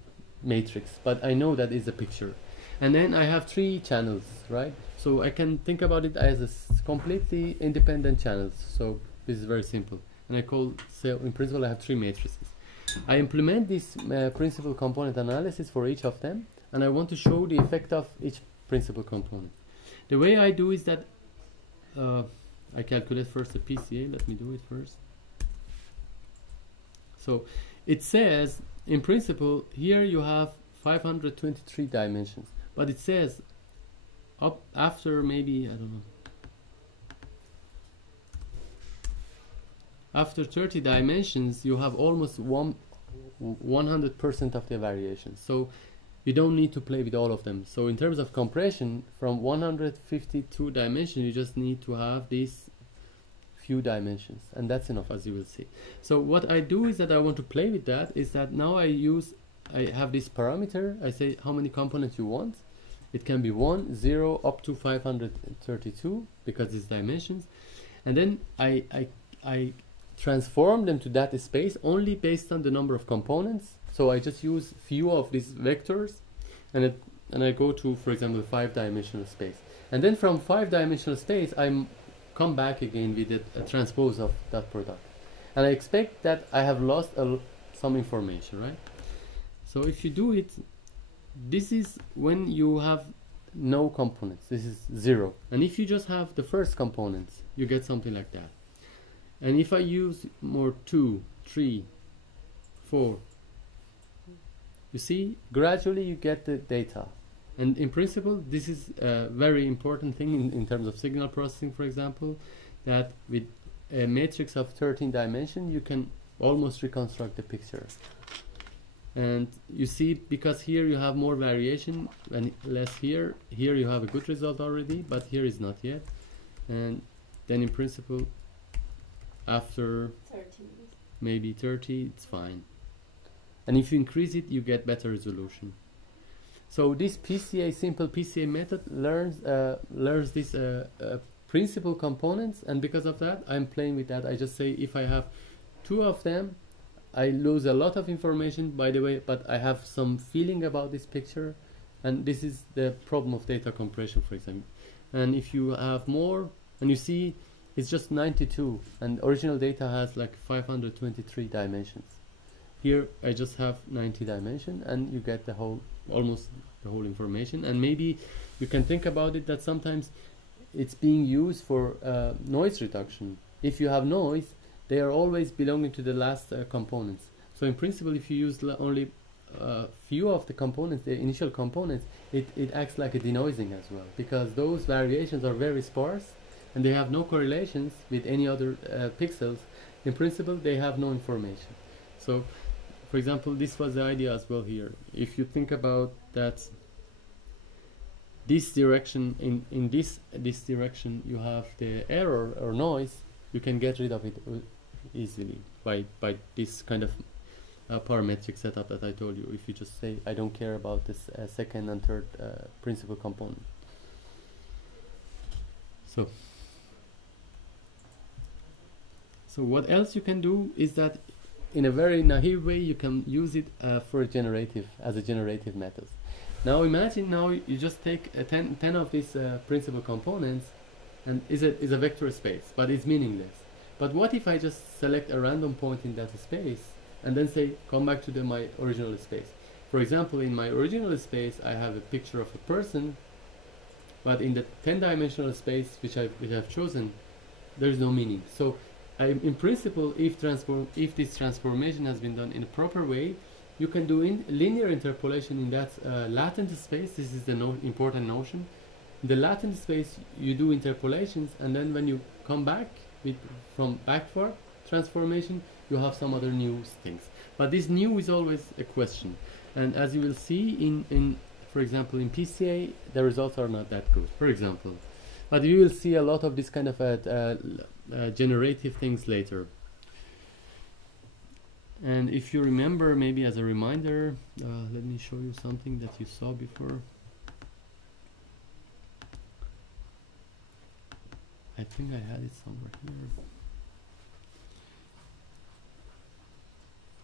matrix, but I know that is a picture. And then I have 3 channels, right? So I can think about it as a completely independent channels. So this is very simple. And I call, so in principle I have 3 matrices. I implement this principal component analysis for each of them, and I want to show the effect of each principal component. The way I do is that I calculate first the PCA. Let me do it first. So it says, in principle, here you have 523 dimensions, but it says up after maybe, I don't know, after 30 dimensions, you have almost 100% of the variations. So you don't need to play with all of them. So in terms of compression, from 152 dimensions, you just need to have these few dimensions, and that's enough, as you will see. So what I do is that I want to play with that, is that now I have this parameter. I say how many components you want. It can be 1, 0, up to 532, because it's dimensions. And then I transform them to that space only based on the number of components. So I just use few of these vectors, and I go to, for example, 5-dimensional space. And then from 5-dimensional space, I come back again with a transpose of that product. And I expect that I have lost some information, right? So if you do it, this is when you have no components. This is 0. And if you just have the first components, you get something like that. And if I use more 2, 3, 4, you see, gradually you get the data. And in principle, this is a very important thing in terms of signal processing, for example, that with a matrix of 13 dimensions, you can almost reconstruct the picture. And you see, because here you have more variation and less here you have a good result already, but here is not yet. And then in principle, after 30. maybe 30, it's fine. And if you increase it, you get better resolution. So this PCA, simple PCA method learns this principal components, and because of that, I'm playing with that. I just say if I have 2 of them, I lose a lot of information, by the way, but I have some feeling about this picture, and this is the problem of data compression, for example. And if you have more, and you see, it's just 92, and original data has like 523 dimensions. Here I just have 90 dimensions, and you get the whole, almost the whole information. And maybe you can think about it that sometimes it's being used for noise reduction. If you have noise, they are always belonging to the last components. So in principle, if you use only few of the components, the initial components, it acts like a denoising as well, because those variations are very sparse and they have no correlations with any other pixels. In principle, they have no information. So for example, this was the idea as well here. If you think about that, this direction, in this direction, you have the error or noise, you can get rid of it easily by this kind of parametric setup that I told you. If you just say, I don't care about this second and third principal component. So what else you can do is that in a very naive way, you can use it for a generative method. Now imagine now you just take 10 of these principal components, and is a vector space, but it's meaningless. But what if I just select a random point in that space and then say come back to my original space? For example, in my original space I have a picture of a person, but in the 10-dimensional space which I've chosen, there is no meaning. So in principle, if this transformation has been done in a proper way, you can do linear interpolation in that latent space. This is the important notion. In the latent space, you do interpolations, and then when you come back from backward transformation, you have some other new things. But this new is always a question. And as you will see for example, in PCA, the results are not that good, for example. But you will see a lot of this kind of generative things later. And if you remember, maybe as a reminder, let me show you something that you saw before. I think I had it somewhere here.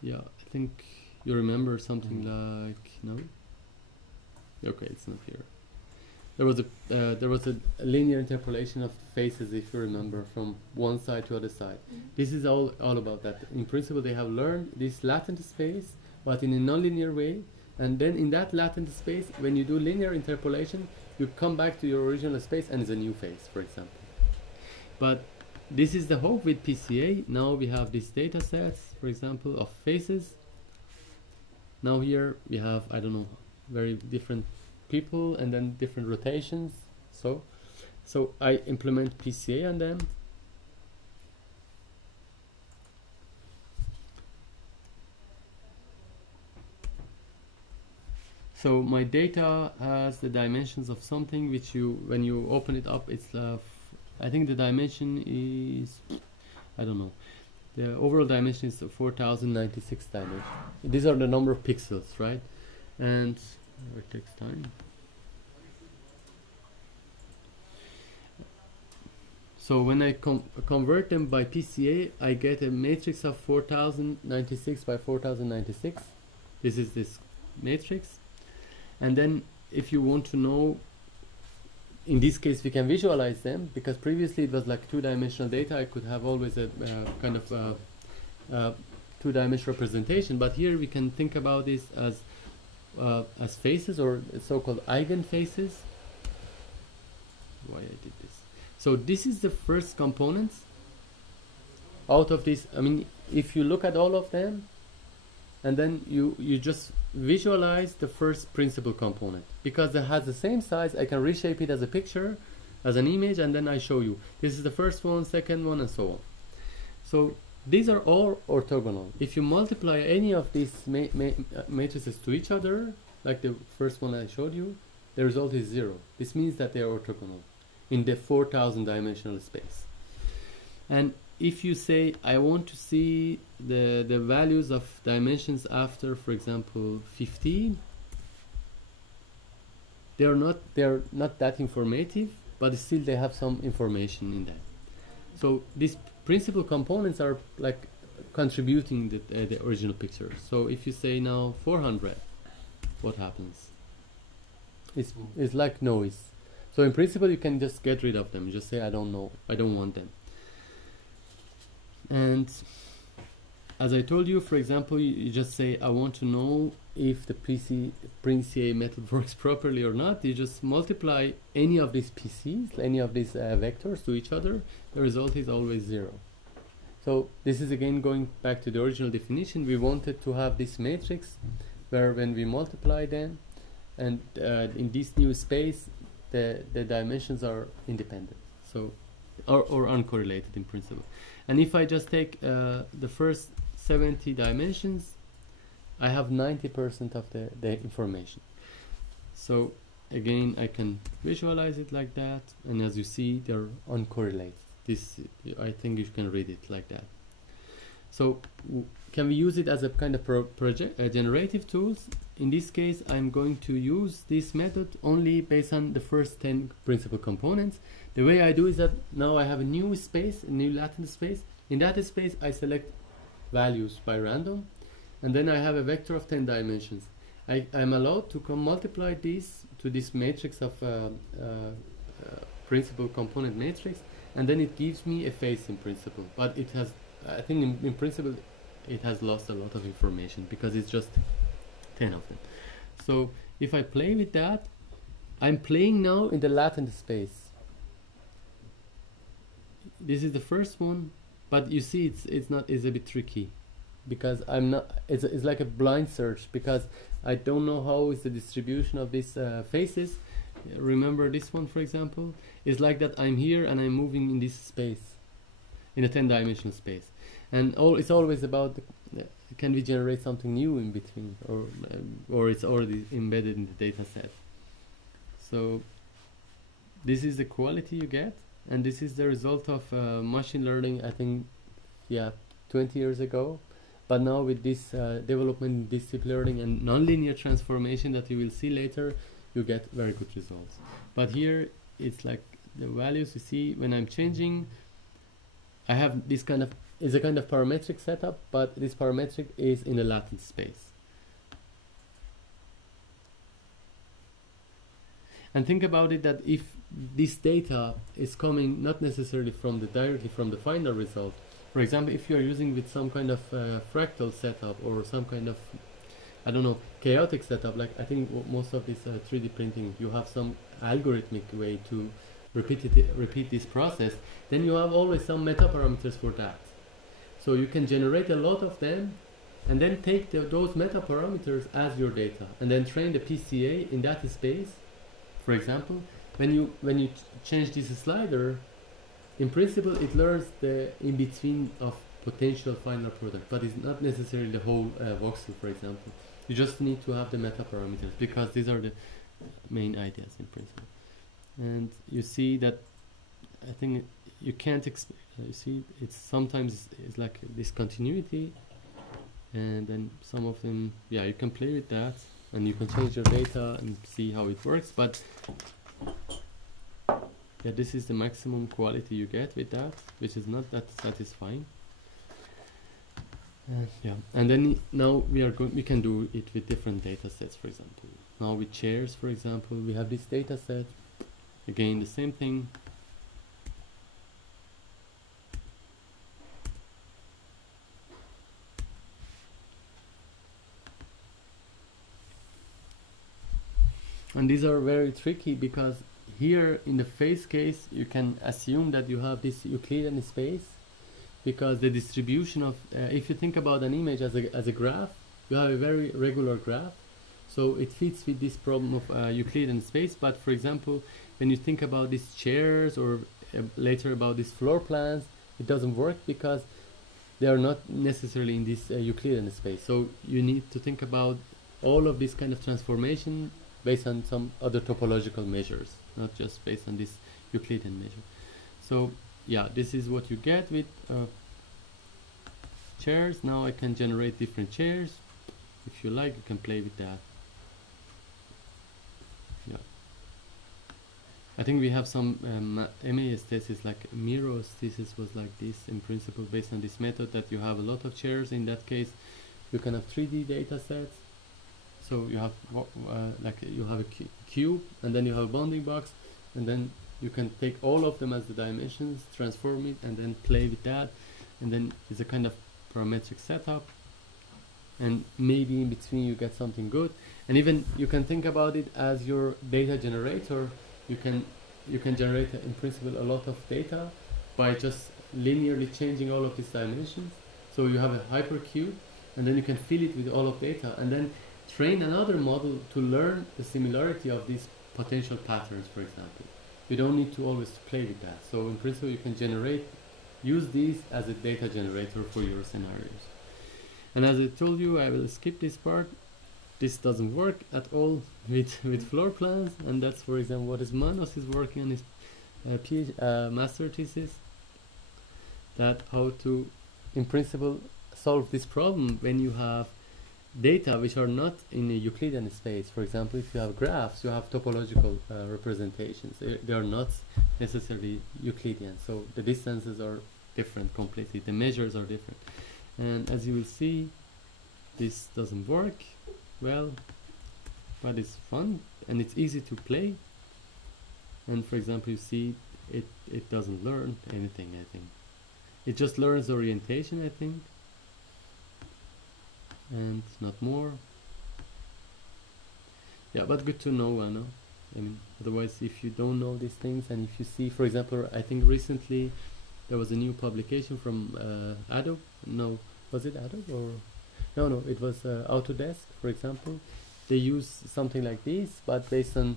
Yeah, I think you remember something like, no? Okay, it's not here. There was a linear interpolation of faces, if you remember, from one side to other side. This is all about that. In principle, they have learned this latent space, but in a nonlinear way. And then in that latent space, when you do linear interpolation, you come back to your original space and it's a new face, for example. But this is the hope with PCA. Now we have these data sets, for example, of faces. Now here we have, I don't know, very different people and then different rotations. So I implement PCA on them. So my data has the dimensions of something which when you open it up, it's I think the dimension is, I don't know, the overall dimension is 4096 dimension. These are the number of pixels, right? And it takes time. So when I convert them by PCA, I get a matrix of 4096 by 4096. This is this matrix. And then if you want to know, in this case we can visualize them, because previously it was like two-dimensional data. I could have always a kind of two-dimensional representation, but here we can think about this as faces, or so-called eigenfaces. Why I did this? So this is the first component out of this. I mean, if you look at all of them, and then you just visualize the first principal component, because it has the same size. I can reshape it as a picture, as an image, and then I show you this is the first one, second one, and so on. So these are all orthogonal. If you multiply any of these matrices to each other, like the first one I showed you, the result is 0. This means that they are orthogonal in the 4000 dimensional space. And if you say I want to see the values of dimensions after, for example, 15, they are not that informative, but still they have some information in them. So these principal components are like contributing the original picture. So if you say now 400, what happens? It's like noise. So in principle you can just get rid of them. Just say I don't know, I don't want them. And as I told you, for example, you just say I want to know if the PCA method works properly or not. You just multiply any of these PCs, any of these vectors to each other. The result is always 0. So this is again going back to the original definition. We wanted to have this matrix where when we multiply them, and in this new space the dimensions are independent, so or uncorrelated in principle. And if I just take the first 70 dimensions, I have 90% of the information. So again, I can visualize it like that, and as you see, they're uncorrelated. This, I think you can read it like that. So can we use it as a kind of generative tools? In this case, I'm going to use this method only based on the first 10 principal components. The way I do is that now I have a new space, a new latent space. In that space, I select values by random, and then I have a vector of 10 dimensions. I'm allowed to multiply this to this matrix of principal component matrix, and then it gives me a face in principle. But it has, I think in principle, it has lost a lot of information because it's just 10 of them. So if I play with that, I'm playing now in the latent space. This is the first one, but you see it's a bit tricky because I'm not, it's like a blind search because I don't know how is the distribution of these faces. Remember this one, for example, is like that I'm here and I'm moving in this space, in a 10-dimensional space, and it's always about can we generate something new in between, or it's already embedded in the data set. So this is the quality you get, and this is the result of machine learning, I think, yeah, 20 years ago. But now with this development in deep learning and nonlinear transformation that you will see later, you get very good results. But here it's like the values you see when I'm changing, I have this kind of, it's a kind of parametric setup, but this parametric is in a latent space. And think about it that if this data is coming not necessarily directly from the final result, for example, if you are using with some kind of fractal setup or some kind of, I don't know, chaotic setup, like I think most of this 3D printing, you have some algorithmic way to repeat this process, then you have always some meta parameters for that. So you can generate a lot of them and then take those meta parameters as your data and then train the PCA in that space. For example, when you change this slider, in principle it learns the in-between of potential final product, but it's not necessarily the whole voxel, for example. You just need to have the meta parameters because these are the main ideas in principle. And you see that I think you can't you see it's sometimes it's like discontinuity, and then some of them, yeah, you can play with that and you can change your data and see how it works, but yeah, this is the maximum quality you get with that, which is not that satisfying. Yeah, and then now we can do it with different data sets. For example, now with chairs, for example, we have this data set. Again, the same thing. And these are very tricky because here in the face case you can assume that you have this Euclidean space, because the distribution of if you think about an image as a graph, you have a very regular graph, so it fits with this problem of Euclidean space. But for example, when you think about these chairs or later about these floor plans, it doesn't work because they are not necessarily in this Euclidean space. So you need to think about all of this kind of transformation based on some other topological measures, not just based on this Euclidean measure. So yeah, this is what you get with chairs. Now I can generate different chairs. If you like, you can play with that. Yeah, I think we have some MAS thesis, like Miro's thesis was like this in principle, based on this method that you have a lot of chairs. In that case, you can have 3D data sets. So you have like you have a cube, and then you have a bounding box, and then you can take all of them as the dimensions, transform it, and then play with that, and then it's a kind of parametric setup, and maybe in between you get something good. And even you can think about it as your data generator. You can generate in principle a lot of data by just linearly changing all of these dimensions. So you have a hypercube, and then you can fill it with all of data, and then train another model to learn the similarity of these potential patterns, for example. You don't need to always play with that. So in principle, you can use these as a data generator for your scenarios. And as I told you, I will skip this part. This doesn't work at all with floor plans, and that's, for example, what Manos is working on his master thesis, that how to, in principle, solve this problem when you have data which are not in a Euclidean space. For example, if you have graphs, you have topological representations. They are not necessarily Euclidean, so the distances are different completely, the measures are different. And as you will see, this doesn't work well, but it's fun and it's easy to play. and for example you see it doesn't learn anything. I think it just learns orientation, I think, and not more. Yeah, but good to know, I know. I mean, otherwise if you don't know these things, and if you see, for example, I think recently there was a new publication from Adobe. No, was it Adobe or no, it was Autodesk, for example. They use something like this, but based on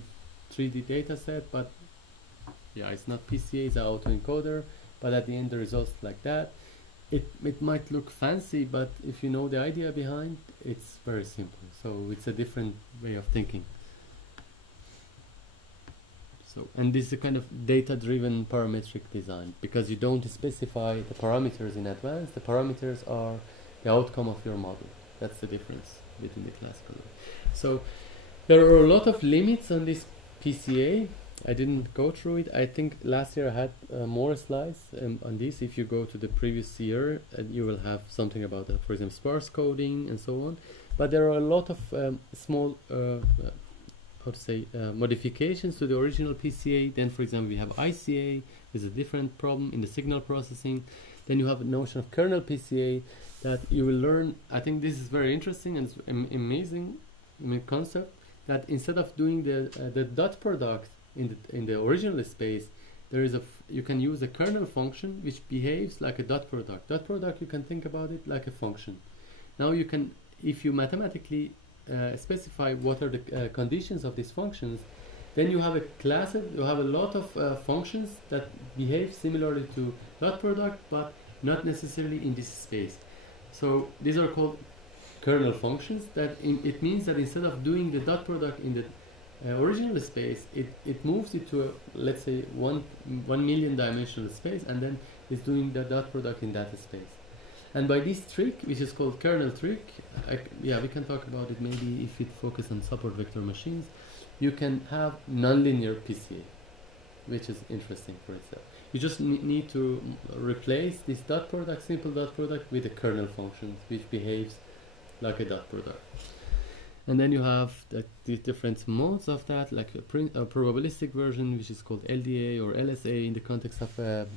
3D data set, but yeah, it's not PCA, it's an autoencoder, but at the end the results like that. It might look fancy, but if you know the idea behind, it's very simple. So it's a different way of thinking. So, and this is a kind of data-driven parametric design, because you don't specify the parameters in advance. The parameters are the outcome of your model. That's the difference between the classical. So there are a lot of limits on this PCA. I didn't go through it. I think last year I had more slides on this. If you go to the previous year, you will have something about that, for example, sparse coding and so on. But there are a lot of small modifications to the original PCA. Then, for example, we have ICA. There's a different problem in the signal processing. Then you have a notion of Kernel Pca that you will learn. I think this is very interesting and it's amazing concept, that instead of doing the dot product in the original space, there is you can use a kernel function which behaves like a dot product. Dot product, you can think about it like a function. Now you can, if you mathematically specify what are the conditions of these functions, then you have a class, you have a lot of functions that behave similarly to dot product, but not necessarily in this space. So these are called kernel functions. It means that instead of doing the dot product in the original space, it moves it to let's say 1 million dimensional space, and then is doing the dot product in that space. And by this trick, which is called kernel trick, yeah, we can talk about it maybe if it focuses on support vector machines, you can have nonlinear Pca, which is interesting for itself. You just need to replace this dot product, simple dot product, with a kernel function which behaves like a dot product. And then you have the different modes of that, like a probabilistic version, which is called LDA or LSA in the context of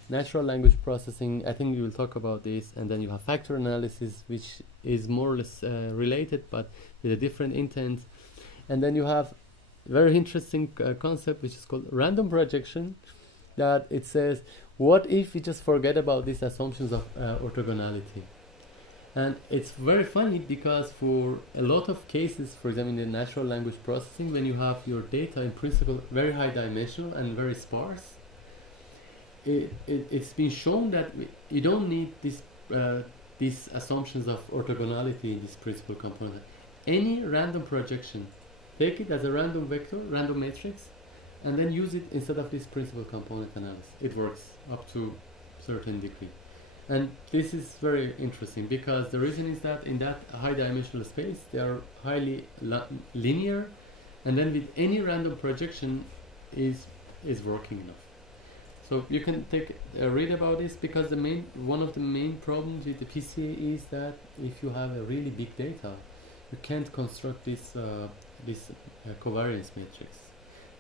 natural language processing. I think we will talk about this. And then you have factor analysis, which is more or less related, but with a different intent. And then you have very interesting concept, which is called random projection, that it says, what if we just forget about these assumptions of orthogonality? And it's very funny because for a lot of cases, for example, in the natural language processing, when you have your data in principle very high dimensional and very sparse, it's been shown that you don't need these assumptions of orthogonality in this principal component. Any random projection, take it as a random vector, random matrix, and then use it instead of this principal component analysis. It works up to a certain degree. And this is very interesting because the reason is that in that high dimensional space, they are highly linear, and then with any random projection is working enough. So you can take a read about this, because one of the main problems with the PCA is that if you have a really big data, you can't construct this covariance matrix.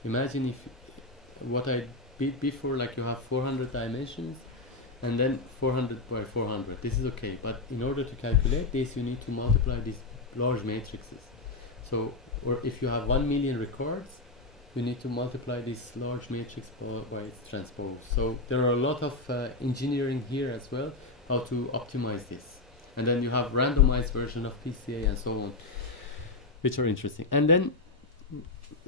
Imagine if what I did before, like you have 400 dimensions, and then 400 by 400. This is okay, but in order to calculate this, you need to multiply these large matrices. So, or if you have 1 million records, you need to multiply this large matrix by its transpose. So there are a lot of engineering here as well, how to optimize this. And then you have randomized version of PCA and so on, which are interesting. And then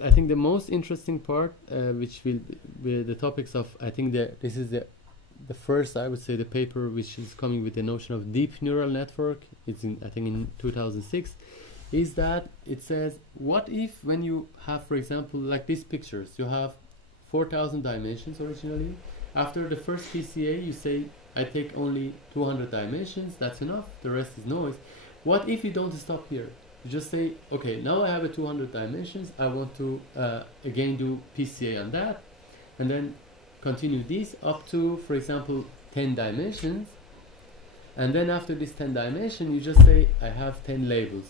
I think the most interesting part, which will be the topics of, I think this is the first, I would say, the paper which is coming with the notion of deep neural network. It's I think in 2006, is that it says, what if when you have, for example, like these pictures, you have 4,000 dimensions originally. After the first PCA, you say, I take only 200 dimensions, that's enough, the rest is noise. What if you don't stop here? You just say, okay, now I have a 200 dimensions, I want to again do PCA on that, and then continue this up to, for example, 10 dimensions, and then after this 10 dimension, you just say, I have 10 labels.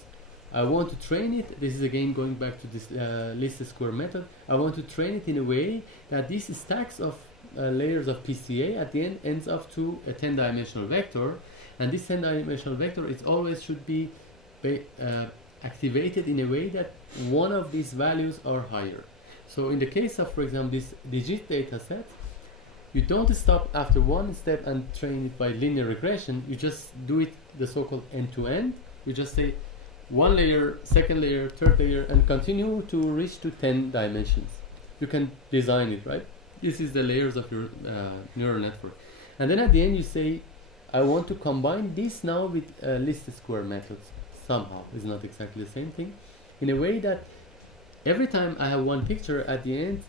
I want to train it. This is again going back to this least square method. I want to train it in a way that these stacks of layers of PCA at the end ends up to a 10-dimensional vector, and this 10-dimensional vector it always should be activated in a way that one of these values are higher. So in the case of, for example, this digit data set, you don't stop after one step and train it by linear regression. You just do it the so-called end-to-end. You just say one layer, second layer, third layer, and continue to reach to 10 dimensions. You can design it, right? This is the layers of your neural network. And then at the end you say, I want to combine this now with least square methods somehow. It's not exactly the same thing. In a way that every time I have one picture, at the end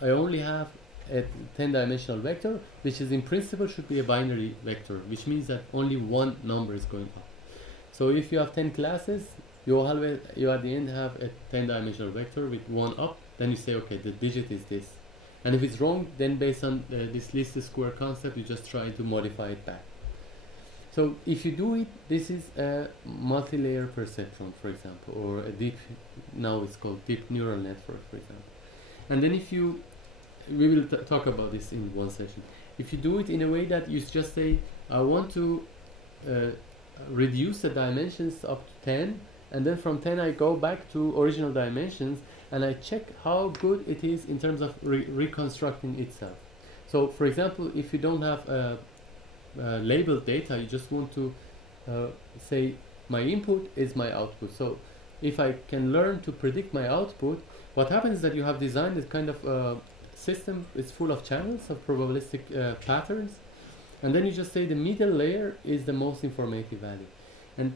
I only have a 10-dimensional vector, which is in principle should be a binary vector, which means that only one number is going up. So if you have 10 classes, you at the end have a 10-dimensional vector with one up. Then you say, okay, the digit is this. And if it's wrong, then based on this least square concept, you just try to modify it back. So if you do it, this is a multi-layer perceptron, for example, or a deep, now it's called deep neural network, for example. And then if you, we will talk about this in one session. If you do it in a way that you just say, I want to reduce the dimensions up to 10, and then from 10 I go back to original dimensions, and I check how good it is in terms of reconstructing itself. So for example, if you don't have labeled data, you just want to say my input is my output. So if I can learn to predict my output, what happens is that you have designed this kind of system. It's full of channels of probabilistic patterns, and then you just say the middle layer is the most informative value, and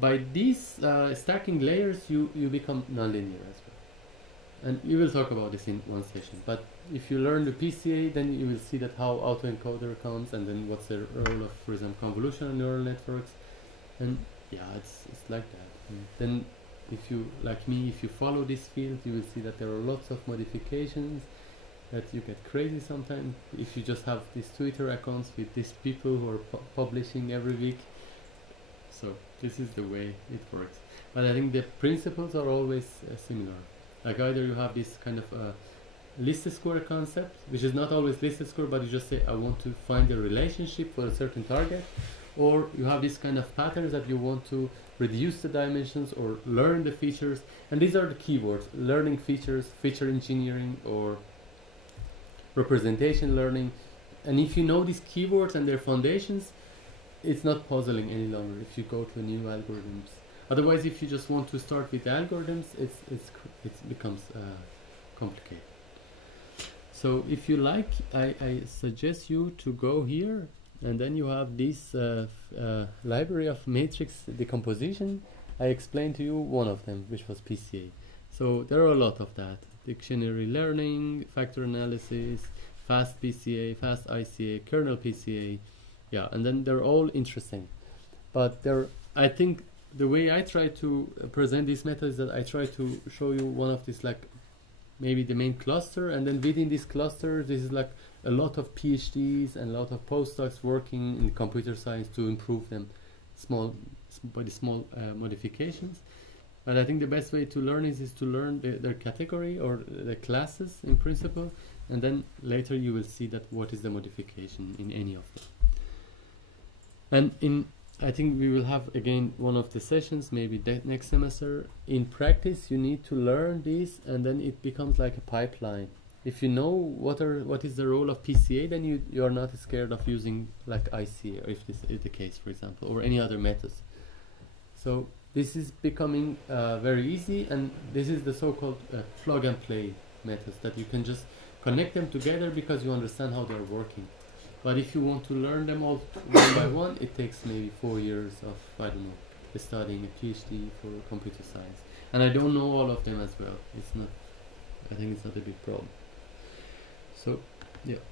by these stacking layers you become nonlinear as well. And we will talk about this in one session. But if you learn the PCA, then you will see that how autoencoder comes, and then what's the role of, for example, convolutional neural networks. And yeah, it's like that. And then if you, like me, if you follow this field, you will see that there are lots of modifications, that you get crazy sometimes if you just have these Twitter accounts with these people who are publishing every week. So this is the way it works. But I think the principles are always similar. Like either you have this kind of least square concept, which is not always least square, but you just say I want to find a relationship for a certain target, or you have this kind of patterns that you want to reduce the dimensions or learn the features. And these are the keywords: learning features, feature engineering, or representation learning. And if you know these keywords and their foundations, it's not puzzling any longer if you go to new algorithms. Otherwise, if you just want to start with algorithms, it becomes complicated. So if you like, I suggest you to go here, and then you have this library of matrix decomposition. I explained to you one of them, which was PCA. So there are a lot of that: dictionary learning, factor analysis, fast PCA, fast ICA, kernel PCA. Yeah, and then they're all interesting. But I think the way I try to present this method is that I try to show you one of these, like maybe the main cluster, and then within this cluster this is like a lot of PhDs and a lot of postdocs working in computer science to improve them by the small modifications. But I think the best way to learn is to learn their category or the classes in principle, and then later you will see that what is the modification in any of them. And I think we will have again one of the sessions, maybe next semester. In practice, you need to learn this, and then it becomes like a pipeline. If you know what is the role of PCA, then you are not scared of using like ICA, or if this is the case, for example, or any other methods. So this is becoming very easy, and this is the so-called plug and play methods that you can just connect them together because you understand how they're working. But if you want to learn them all one by one, it takes maybe 4 years of, I don't know, studying a PhD for computer science. And I don't know all of them as well. It's not, I think it's not a big problem. So, yeah.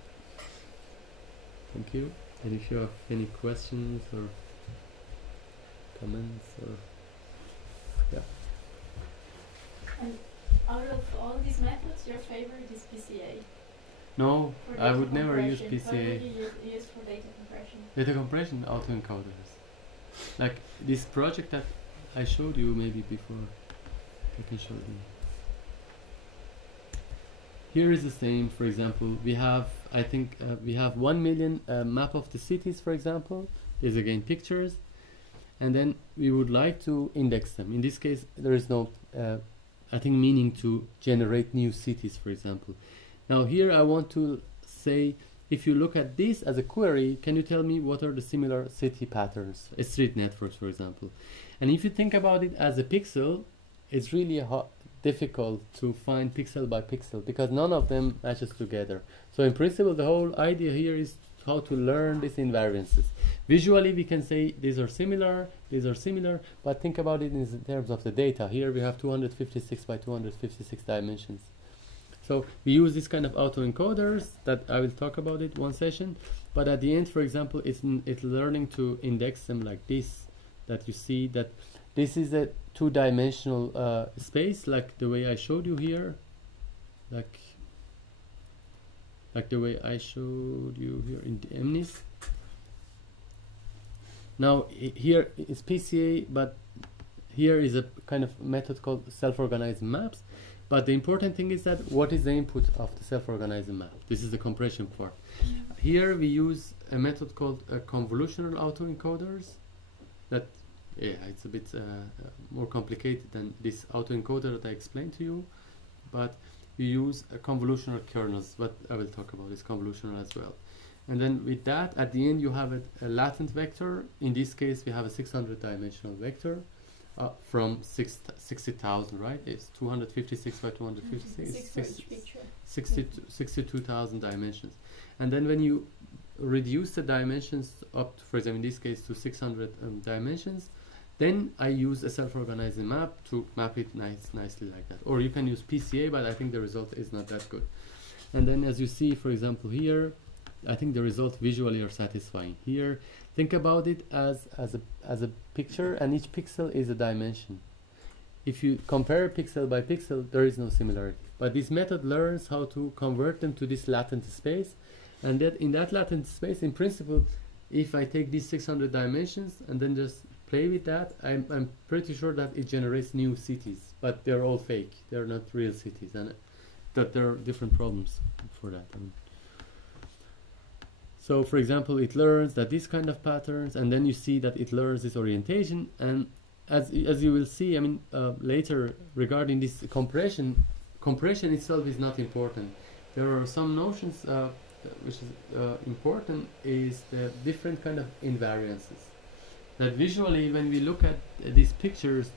Thank you. And if you have any questions or comments or, yeah. And out of all these methods, your favorite is PCA? No, I would never use PCA. What would you use for data compression? Data compression, autoencoders. Like this project that I showed you maybe before. I can show you. Here is the same. For example, we have, I think, we have 1 million map of the cities, for example. There's again pictures, and then we would like to index them. In this case, there is no, I think, meaning to generate new cities, for example. Now here I want to say, if you look at this as a query, can you tell me what are the similar city patterns, street networks, for example? And if you think about it as a pixel, it's really difficult to find pixel by pixel because none of them matches together. So in principle, the whole idea here is how to learn these invariances. Visually, we can say these are similar, but think about it in terms of the data. Here we have 256 by 256 dimensions. So we use this kind of autoencoders that I will talk about it one session, but at the end, for example, it's learning to index them like this, that you see that this is a two-dimensional space, like the way I showed you here, like the way I showed you here in the MNIS. Now here is PCA, but here is a kind of method called self-organizing maps. But the important thing is that what is the input of the self-organizing map? This is the compression part. Here we use a method called convolutional auto-encoders. That, yeah, it's a bit more complicated than this autoencoder that I explained to you. But we use convolutional kernels, but I will talk about this convolutional as well. And then with that, at the end you have a latent vector. In this case, we have a 600-dimensional vector. From 60,000, right? It's 256 by 256, 62,000 dimensions. And then when you reduce the dimensions up, for example, in this case, to 600 dimensions, then I use a self-organizing map to map it nicely like that. Or you can use PCA, but I think the result is not that good. And then as you see, for example, here, I think the results visually are satisfying. Here, think about it as a picture, and each pixel is a dimension. If you compare pixel by pixel, there is no similarity. But this method learns how to convert them to this latent space, and that in that latent space, in principle, if I take these 600 dimensions and then just play with that, I'm pretty sure that it generates new cities, but they're all fake. They're not real cities, and that there are different problems for that. So, for example, it learns that this kind of patterns, and then you see that it learns this orientation. And as you will see, I mean, later regarding this compression itself is not important. There are some notions which is important, is the different kind of invariances. That visually, when we look at these pictures,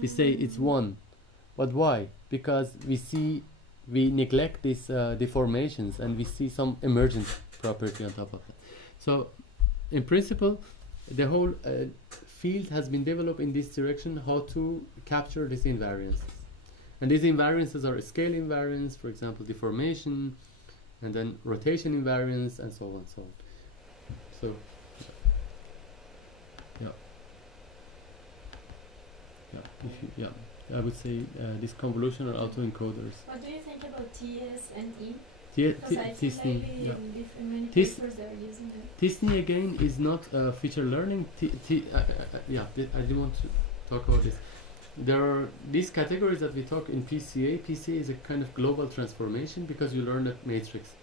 we say it's 1. But why? Because we neglect these deformations, and we see some emergent property on top of it. So in principle, the whole field has been developed in this direction, how to capture these invariances. And these invariances are scale invariance, for example, deformation, and then rotation invariance, and so on and so on. So I would say these convolutional autoencoders. What do you think about TS and E? TSNE, yeah. In many papers they're using it. TSNE again is not feature learning. I didn't want to talk about this. There are these categories that we talk in PCA. PCA is a kind of global transformation because you learn a matrix.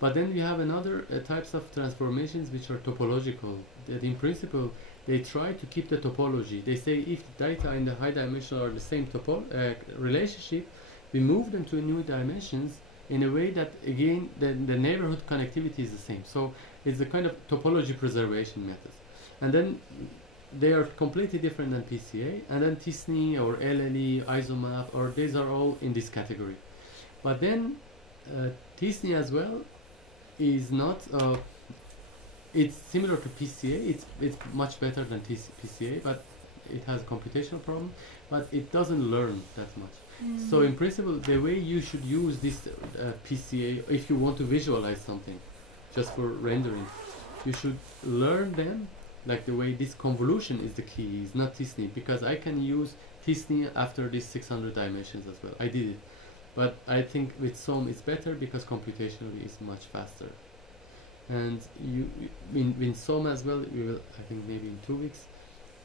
But then we have another types of transformations which are topological. That in principle they try to keep the topology. They say if the data in the high dimension are the same relationship, we move them to new dimensions in a way that again the neighborhood connectivity is the same. So it's a kind of topology preservation methods. And then they are completely different than PCA. And then TSNE or LLE, isomap, or these are all in this category. But then TSNE as well is not, it's similar to PCA, it's much better than PCA, but it has a computational problem, but it doesn't learn that much. So in principle, the way you should use this PCA, if you want to visualize something, just for rendering, you should learn them, like the way this convolution is the key, is not TSNE, because I can use TSNE after these 600 dimensions as well. I did it. But I think with SOM it's better because computationally it's much faster. And in SOM as well, we will, I think maybe in 2 weeks,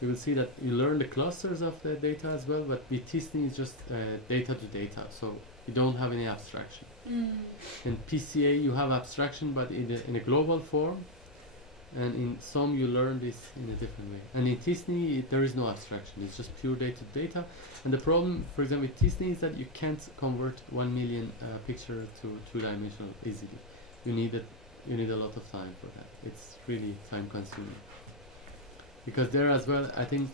you will see that you learn the clusters of the data as well, but with t-SNE it's just data to data, so you don't have any abstraction. In PCA you have abstraction, but in a global form, and in some you learn this in a different way. And in t-SNE there is no abstraction, it's just pure data to data. And the problem, for example, with t-SNE is that you can't convert 1 million picture to two-dimensional easily. You need a lot of time for that. It's really time consuming. Because there as well, I think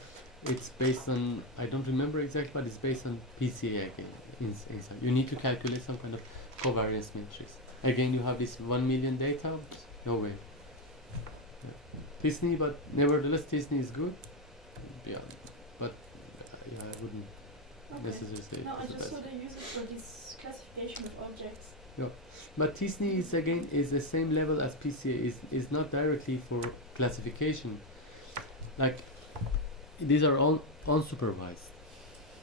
it's based on, I don't remember exactly, but it's based on PCA again. Inside. You need to calculate some kind of covariance matrix. Again, you have this 1 million data, no way. t-SNE, but nevertheless t-SNE is good. Yeah, but yeah, I wouldn't necessarily say no, I it's the just saw best. they use it for this classification of objects. But t-SNE is again is the same level as PCA. Is not directly for classification. Like these are all unsupervised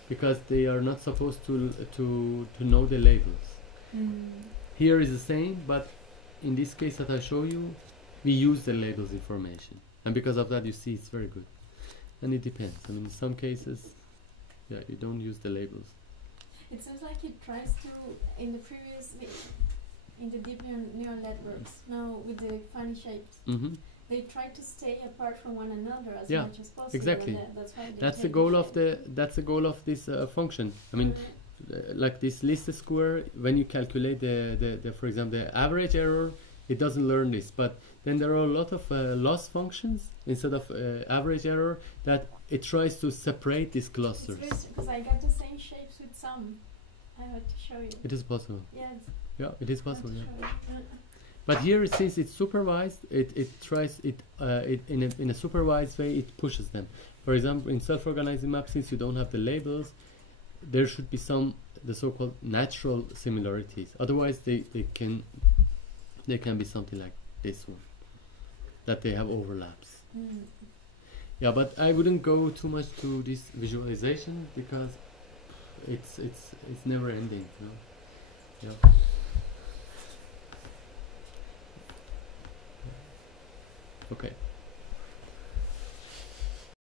because they are not supposed to know the labels. Here is the same, but in this case that I show you, we use the labels information, and because of that you see it's very good. And it depends. I mean, in some cases, yeah, you don't use the labels. It seems like it tries to, in the previous, in the deep neural networks, now with the funny shapes, they try to stay apart from one another as much as possible. Exactly. And that's why they That's the take goal the of that's the goal of this function. I mean, like this least square, when you calculate the for example the average error, it doesn't learn this, but then there are a lot of loss functions instead of average error that it tries to separate these clusters. Because I got the same shapes with some. I had to show you. It is possible. Yes. Yeah, it is possible. Yeah. Yeah. But here, since it's supervised, it tries it in a supervised way. It pushes them. For example, in self-organizing maps, since you don't have the labels, there should be some the so-called natural similarities. Otherwise, they can be something like this one, that they have overlaps. Yeah, but I wouldn't go too much to this visualization because it's never ending. You know? Yeah. Okay.